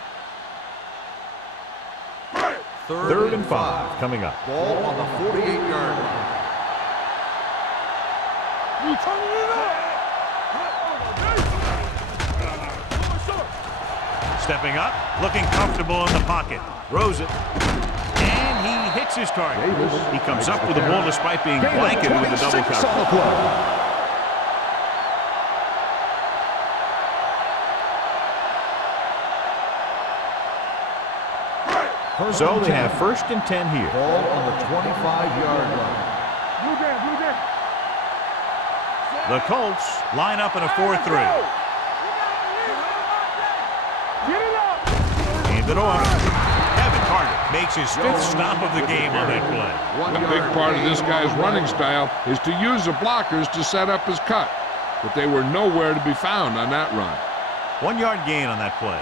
Third and 5 coming up. Ball on the 48-yard line. You turning it up. Stepping up, looking comfortable in the pocket. Throws it. And he hits his target. He comes up with the ball despite being blanketed with the double cover. So they have 1st and 10 here. Ball on the 25-yard line. Blue game. The Colts line up in a 4-3. Get it up. Hand it off. Kevin Carter makes his 5th stop of the game on that play. A big part of this guy's running style is to use the blockers to set up his cut. But they were nowhere to be found on that run. 1-yard gain on that play.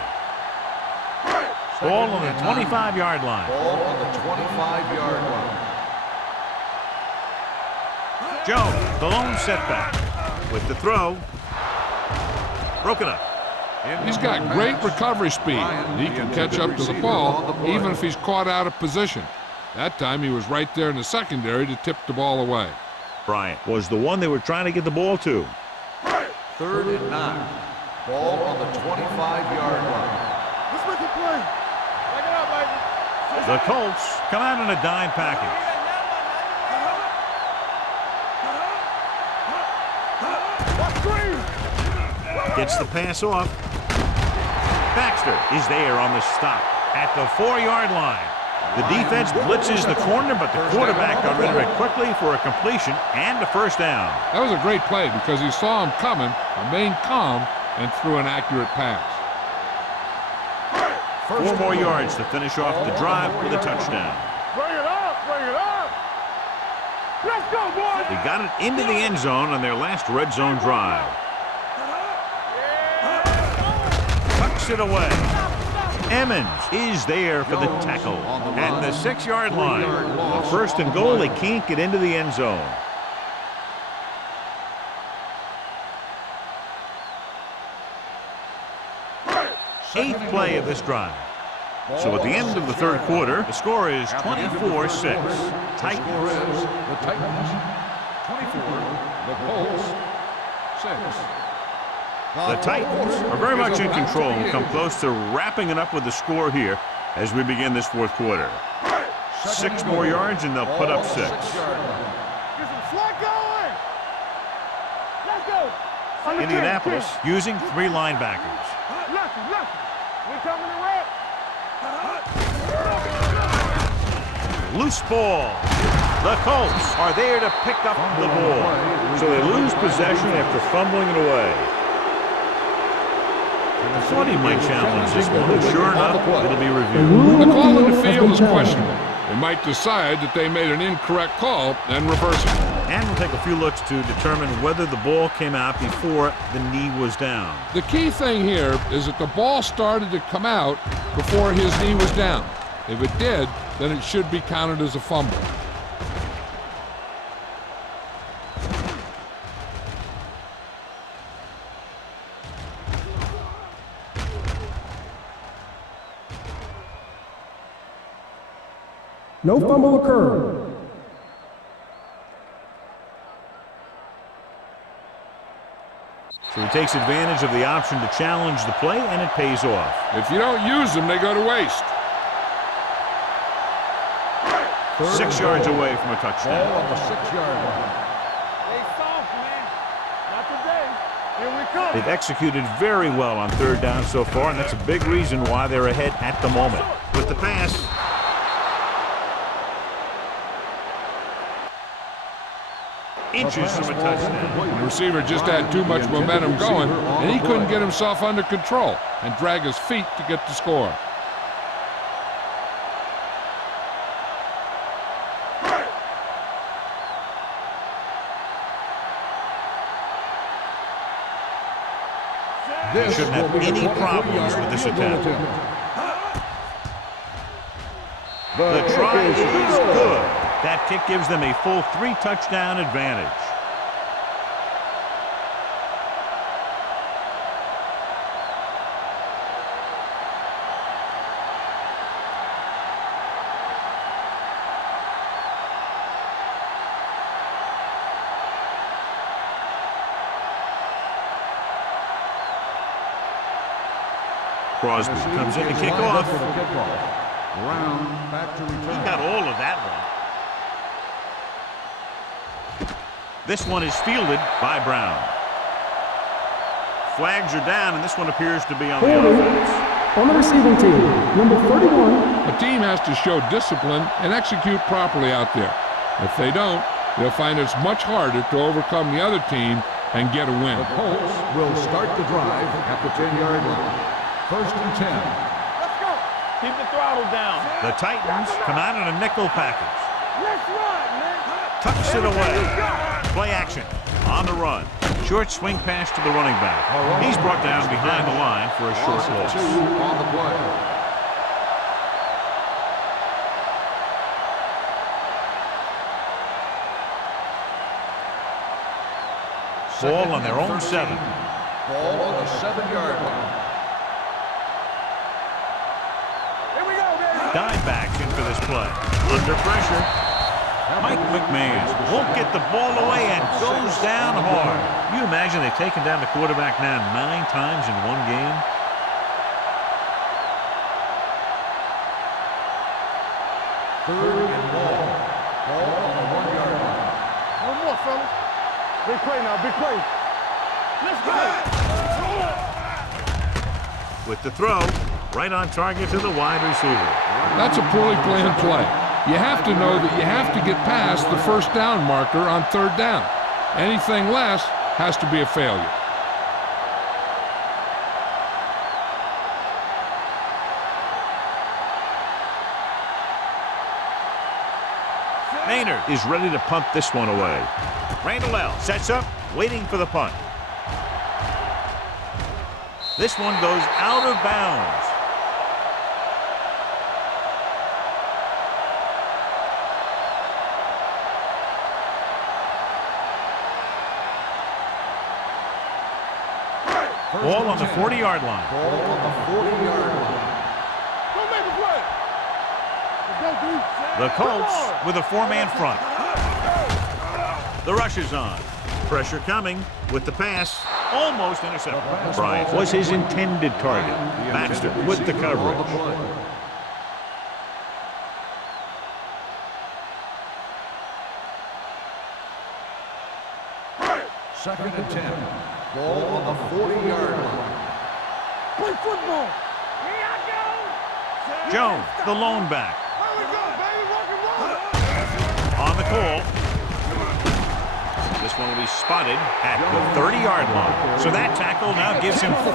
Ball on the 25-yard line. Ball on the 25-yard line. Jones, the lone setback. With the throw. Broken up. He's got great recovery speed, and he can catch up to the ball even if he's caught out of position. That time he was right there in the secondary to tip the ball away. Bryant was the one they were trying to get the ball to. 3rd and 9. Ball on the 25-yard line. Let's make a play. Back it up, baby. The Colts come out in a dime package. Gets the pass off. Baxter is there on the stop at the 4-yard line. The defense blitzes the corner, but the quarterback got rid of it quickly for a completion and a 1st down. That was a great play because he saw him coming, remained calm, and threw an accurate pass. 4 more yards to finish off the drive with a touchdown. Bring it up. Let's go, boys. They got it into the end zone on their last red zone drive. Tucks it away. Emmons is there for the tackle at the 6-yard line. The 1st and goal, they can't get into the end zone. Eighth play of this drive. So at the end of the 3rd quarter, the score is 24-6. Titans. The Titans 24, the Colts 6. The Titans are very much in control and come close to wrapping it up with the score here as we begin this 4th quarter. 6 more yards and they'll put up 6. Get some slack going. Let's go. Indianapolis using 3 linebackers. Lucky. We coming to wrap. Loose ball. The Colts are there to pick up the ball. So they lose possession after fumbling it away. I thought he might challenge this one, and sure enough, it'll be reviewed. The call in the field is questionable. They might decide that they made an incorrect call and reverse it. And we'll take a few looks to determine whether the ball came out before the knee was down. The key thing here is that the ball started to come out before his knee was down. If it did, then it should be counted as a fumble. No fumble occurred. So he takes advantage of the option to challenge the play, and it pays off. If you don't use them, they go to waste. 6 yards away from a touchdown. Ball on the 6-yard line. They soft, man. Not today. Here we come. They've executed very well on 3rd down so far, and that's a big reason why they're ahead at the moment. With the pass. Inches from a touchdown. The receiver just had too much momentum going, and he couldn't get himself under control and drag his feet to get the score. They shouldn't have any problems with this attempt. The try is good. That kick gives them a full 3-touchdown advantage. Crosby comes in to kick off. Brown back to He return. got all of that one. This one is fielded by Brown. Flags are down, and this one appears to be on the Holding offense. on the receiving team, number 31. A team has to show discipline and execute properly out there. If they don't, they'll find it's much harder to overcome the other team and get a win. The Colts will start the drive at the 10-yard line. 1st and 10. Let's go. Keep the throttle down. The Titans come out in a nickel package. Let's run, man. Tucks it away. Play action on the run. Short swing pass to the running back. He's brought down behind the line for a short Loss of loss. 2 on the play. Ball on their own 7. Ball on the 7-yard line. Here we go, baby. Dime backs in for this play. Under pressure. Mike McMahon won't get the ball away and goes down hard. Can you imagine they've taken down the quarterback now 9 times in one game? Third and ball. Ball on the 1-yard line. One more, fellas. Big play now, big play. Let's go. With the throw, right on target to the wide receiver. That's a poorly planned play. You have to know that you have to get past the first down marker on 3rd down. Anything less has to be a failure. Maynard is ready to punt this one away. Randall sets up, waiting for the punt. This one goes out of bounds. Ball on the 40-yard line. Ball on the 40-yard line. Don't make a play. Let's go, dude. The Colts with a 4-man front. The rush is on. Pressure coming with the pass. Almost intercepted. Bryant was his intended target. Baxter with the coverage. Second and 10. Ball on the 40-yard line. Play football. Jones, the lone back. Here we go, baby. Rock and roll. On the call. This one will be spotted at the 30-yard line. So that tackle now gives him 4.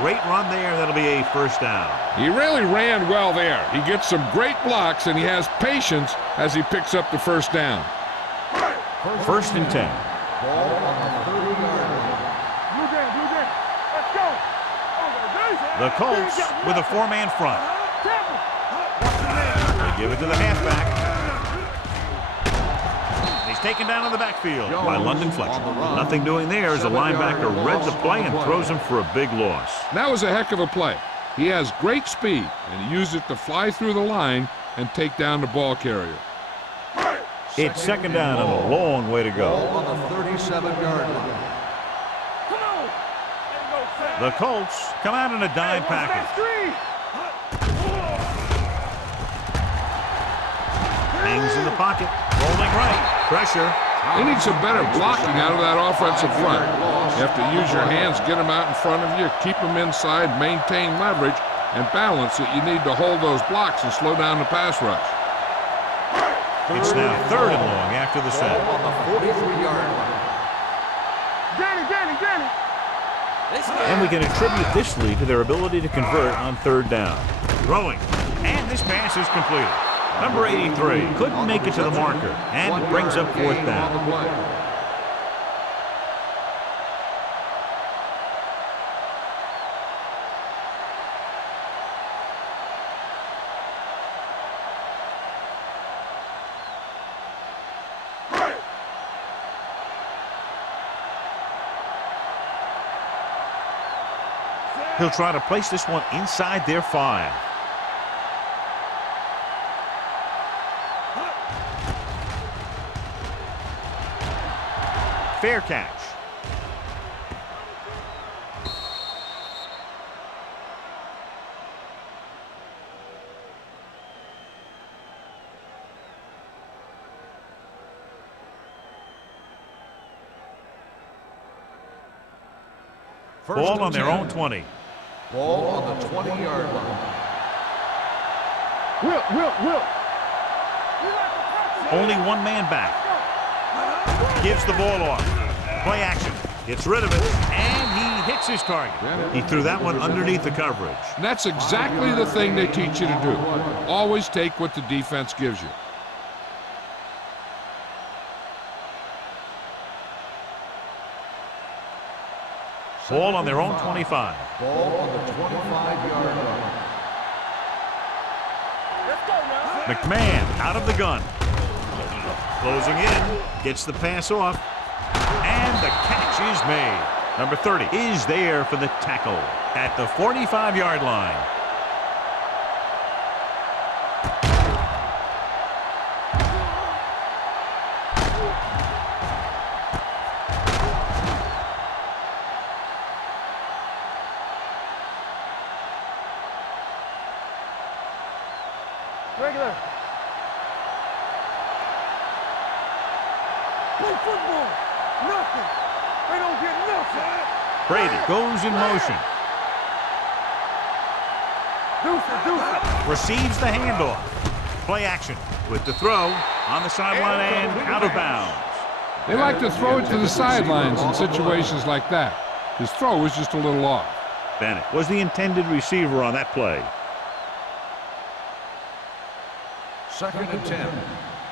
Great run there. That'll be a first down. He really ran well there. He gets some great blocks, and he has patience as he picks up the first down. First and 10. Ball on the 30-yard line. Blue game, blue game. Let's go. The Colts with a 4-man front. Tackle. They give it to the halfback. He's taken down in the backfield by London Fletcher. Nothing doing there as the linebacker read the play and throws him for a big loss. That was a heck of a play. He has great speed, and he used it to fly through the line and take down the ball carrier. It's second down and a long way to Ball go. on the 37-yard line. Come on. Ain't no sense. The Colts come out in a dime package. Hangs in the pocket, rolling right. Pressure. They need some better blocking out of that offensive front. You have to use your hands, get them out in front of you, keep them inside, maintain leverage, and balance that you need to hold those blocks and slow down the pass rush. It's now third and long after the set. Ball on the 43-yard line. Danny. And we can attribute this lead to their ability to convert on third down. Throwing. And this pass is completed. Number 83 couldn't make it to the marker, and it brings up fourth down. On the play. He'll try to place this one inside their 5. Fair catch. Ball on their own 20. Ball on the 20-yard line. Will. Only one man back. Gives the ball off. Play action. Gets rid of it. And he hits his target. He threw that one underneath the coverage. And that's exactly the thing they teach you to do. Always take what the defense gives you. Ball on their own 25. Ball on the 25-yard line. McMahon out of the gun. Closing in. Gets the pass off. And the catch is made. Number 30 is there for the tackle at the 45-yard line. Regular. Play football. Nothing. They don't get nothing. Brady goes in motion. Deuce. Receives the handoff. Play action with the throw on the sideline and out of bounds. They like to throw it to the sidelines in situations like that. His throw was just a little off. Bennett was the intended receiver on that play. 2nd and 10.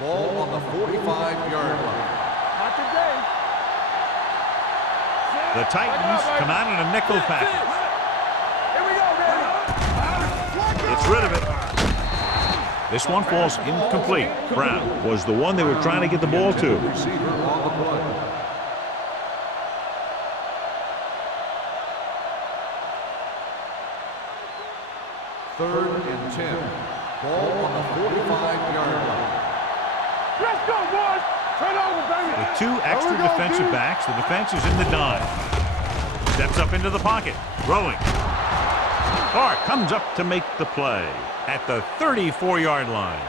Ball on the 45-yard line. Not today. The Titans come out in a nickel package. Here we go, baby. Gets rid of it. This one falls incomplete. Brown was the one they were trying to get the ball to. Receiver on the play. Third and 10. Ball on the 45-yard line. Let's go, boys. Turn over, baby. With 2 extra defensive backs, the defense is in the dime. Steps up into the pocket. Throwing. Clark comes up to make the play at the 34-yard line.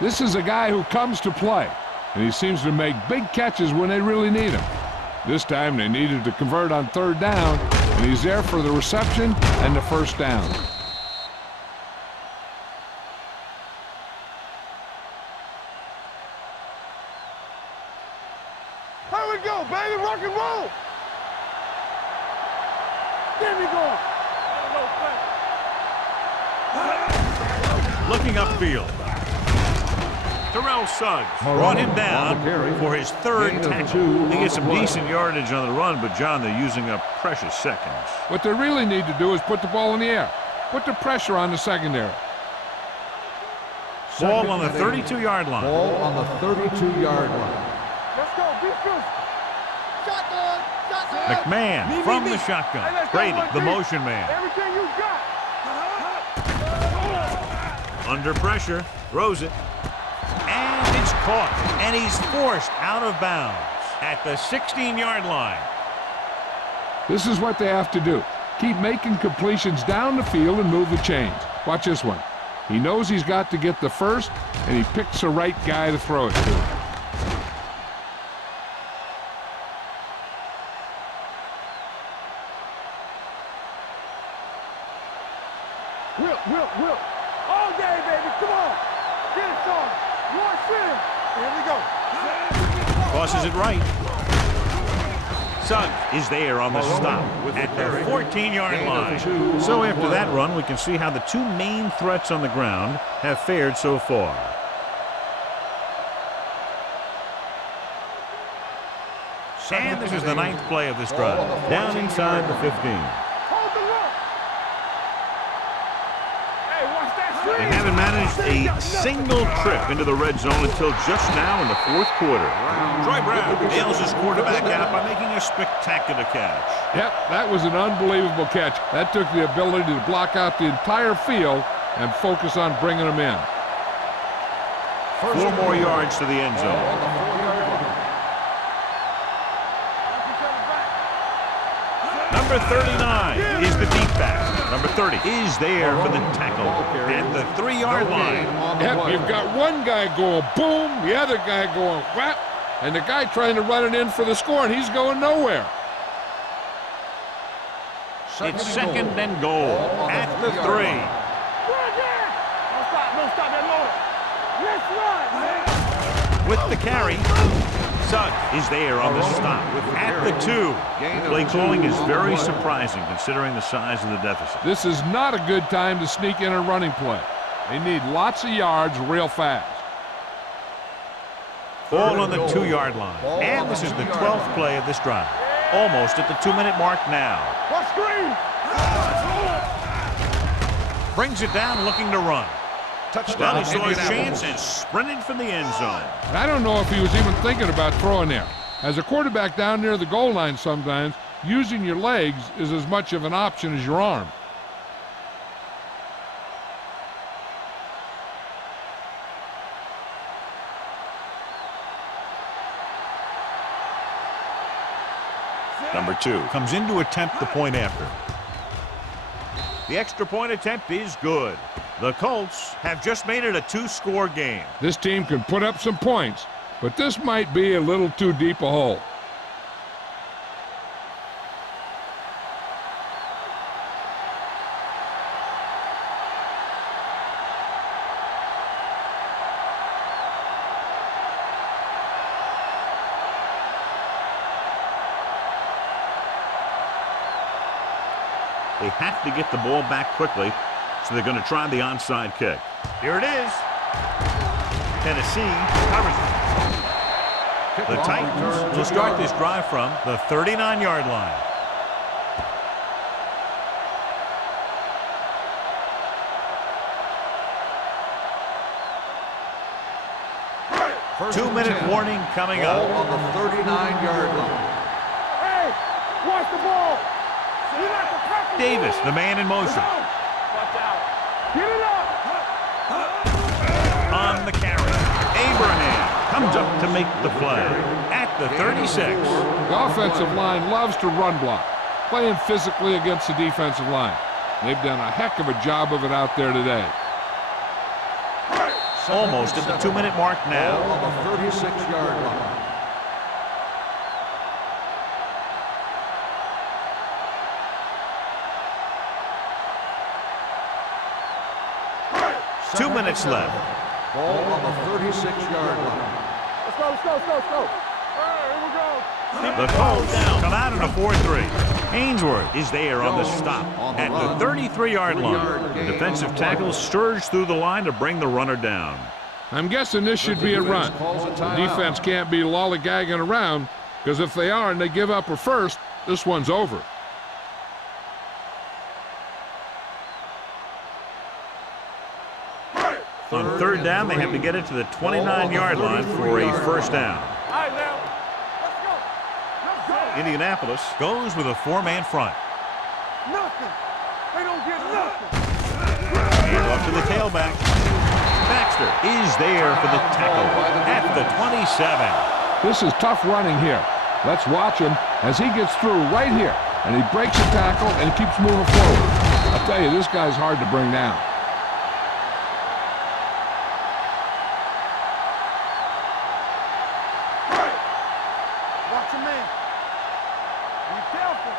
This is a guy who comes to play, and he seems to make big catches when they really need him. This time they needed to convert on 3rd down, and he's there for the reception and the 1st down. Here we go, baby. Rock and roll. There we go. Looking upfield. Terrell Suggs brought him down for his 3rd tackle. He gets some decent yardage on the run, but, John, they're using up precious seconds. What they really need to do is put the ball in the air. Put the pressure on the secondary. Ball on the 32-yard line. Ball on the 32-yard line. Let's go. Defense. Shotgun. McMahon from the shotgun. Brady, the motion man. Everything you got. Under pressure, throws it, and it's caught, and he's forced out of bounds at the 16-yard line. This is what they have to do. Keep making completions down the field and move the chains. Watch this one. He knows he's got to get the first, and he picks the right guy to throw it to. Will. All day, baby. Come on. Get it started. One shooting. Here we go. Crosses it right. Suggs is there on the stop at the 14-yard line. So after that run, we can see how the 2 main threats on the ground have fared so far. And this is the 9th play of this drive. Down inside the 15. Hold the look. Hey, watch that screen. They haven't managed used a single trip into the red zone until just now in the fourth quarter. Troy Brown nails his quarterback out by making a spectacular catch. Yep, that was an unbelievable catch. That took the ability to block out the entire field and focus on bringing them in. 4 more yards to the end zone. Number 39 is the deep back. Number 30 is there for the tackle at the 3-yard line. Yep, you've got one guy going boom, the other guy going whap, and the guy trying to run it in for the score, and he's going nowhere. It's second and goal at the 3. Don't stop that motor. Let's run. With the carry, Suggs is there on the stop at the 2. Play calling is very surprising considering the size of the deficit. This is not a good time to sneak in a running play. They need lots of yards real fast. Ball on the 2-yard line. And this is the 12th play of this drive. Almost at the 2-minute mark now. What screen? Brings it down looking to run. Touchdown. He saw his chance and sprinted for the end zone. And I don't know if he was even thinking about throwing there. As a quarterback down near the goal line sometimes, using your legs is as much of an option as your arm. Number 2 comes in to attempt the point after. The extra point attempt is good. The Colts have just made it a 2-score game. This team can put up some points, but this might be a little too deep a hole. They have to get the ball back quickly, so they're going to try the onside kick. Here it is. Tennessee covers it. The Titans will start this drive from the 39-yard line. Two-minute warning coming up. On the 39-yard line. Hey, watch the ball. You like to tackle Davis, the man in motion. Watch out. Get it up. On the carry. Abraham comes up to make the play at the 36. The offensive line loves to run block, playing physically against the defensive line. They've done a heck of a job of it out there today. Almost at the 2-minute mark now. On the 36-yard line. Two minutes left. Ball on the 36-yard line. Let's go. All right, here we go. The Colts come out in a 4-3. Ainsworth is there on the stop at the 33-yard line. The defensive tackle surged through the line to bring the runner down. I'm guessing this should be a run. The defense can't be lollygagging around, because if they are and they give up a first, this one's over. On third down, they have to get it to the 29-yard line for a first down. All right, now. Let's go. Indianapolis goes with a 4-man front. Nothing. They don't get nothing. And off to the tailback. Baxter is there for the tackle at the 27. This is tough running here. Let's watch him as he gets through right here. And he breaks a tackle and he keeps moving forward. I'll tell you, this guy's hard to bring down. Watch your man. Be careful.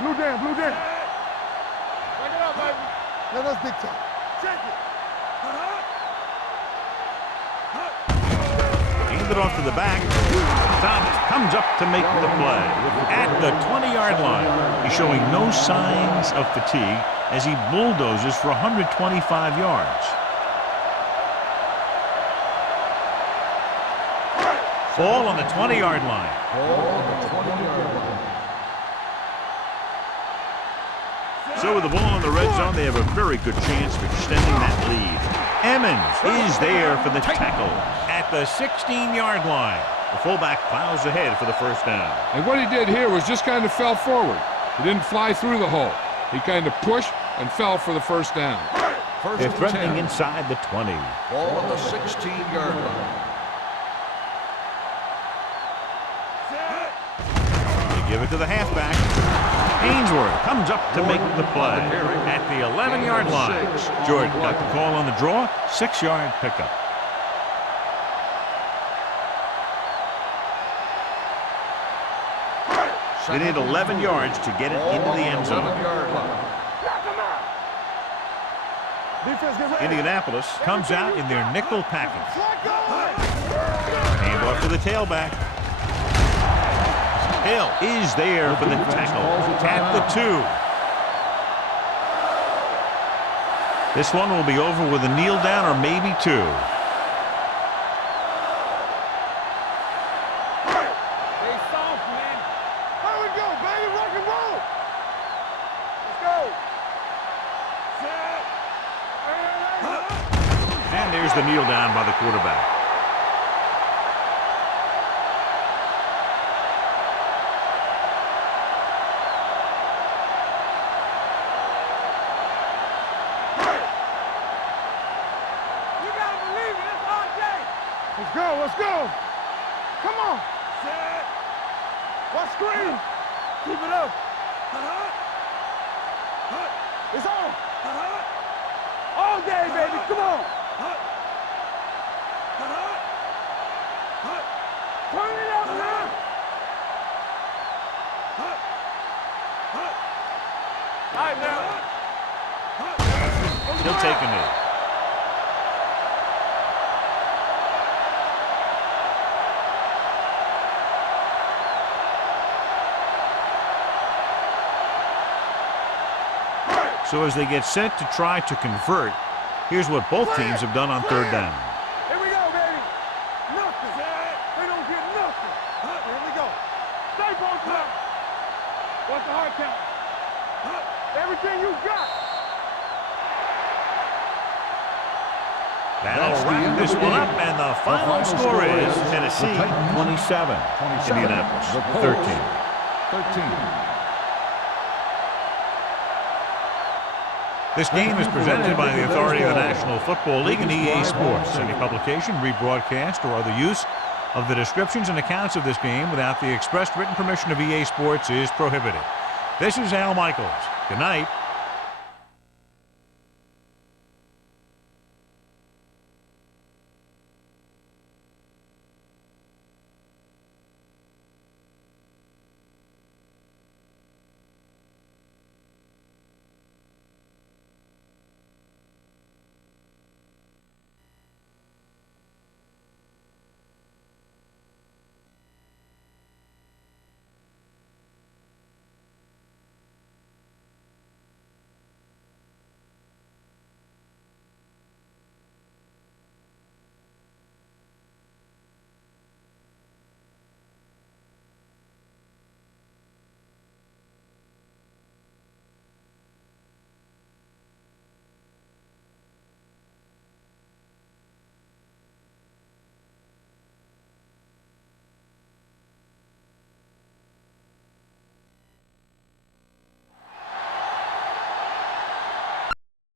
Blue down. Break it up, baby. Let us dictate. Check it. Hand it off to the back. Thomas comes up to make the play at the 20-yard line. He's showing no signs of fatigue as he bulldozes for 125 yards. Ball on the 20-yard line. Ball on the 20-yard line. So with the ball in the red zone, they have a very good chance of extending that lead. Emmons is there for the tackle at the 16-yard line. The fullback plows ahead for the first down. And what he did here was just kind of fell forward. He didn't fly through the hole. He kind of pushed and fell for the first down. They're threatening inside the 20. Ball on the 16-yard line. They give it to the halfback. Ainsworth comes up to make the play at the 11-yard line. Jordan got the call on the draw, 6-yard pickup. They need 11 yards to get it into the end zone. Indianapolis comes out in their nickel package. Hand off to the tailback. Hill is there for the tackle at the 2. This one will be over with a kneel down or maybe 2. Stay soft, man. Here we go, baby. Rock and roll. Let's go. And there's the kneel down by the quarterback. Let's go, let's go. Come on. What screen? Keep it up. It's on. All day, baby. Come on. Turn it up now. All right, now. He'll take a knee. So as they get set to try to convert, here's what both teams have done on third down. Here we go, baby. Nothing. They don't get nothing. Here we go. Stay both up. What's the hard count? Everything you got. That'll wrap this one up, and the final score is Tennessee 27, Indianapolis 13. This game is presented by the authority of the National Football League and EA Sports. Any publication, rebroadcast, or other use of the descriptions and accounts of this game without the expressed written permission of EA Sports is prohibited. This is Al Michaels. Good night.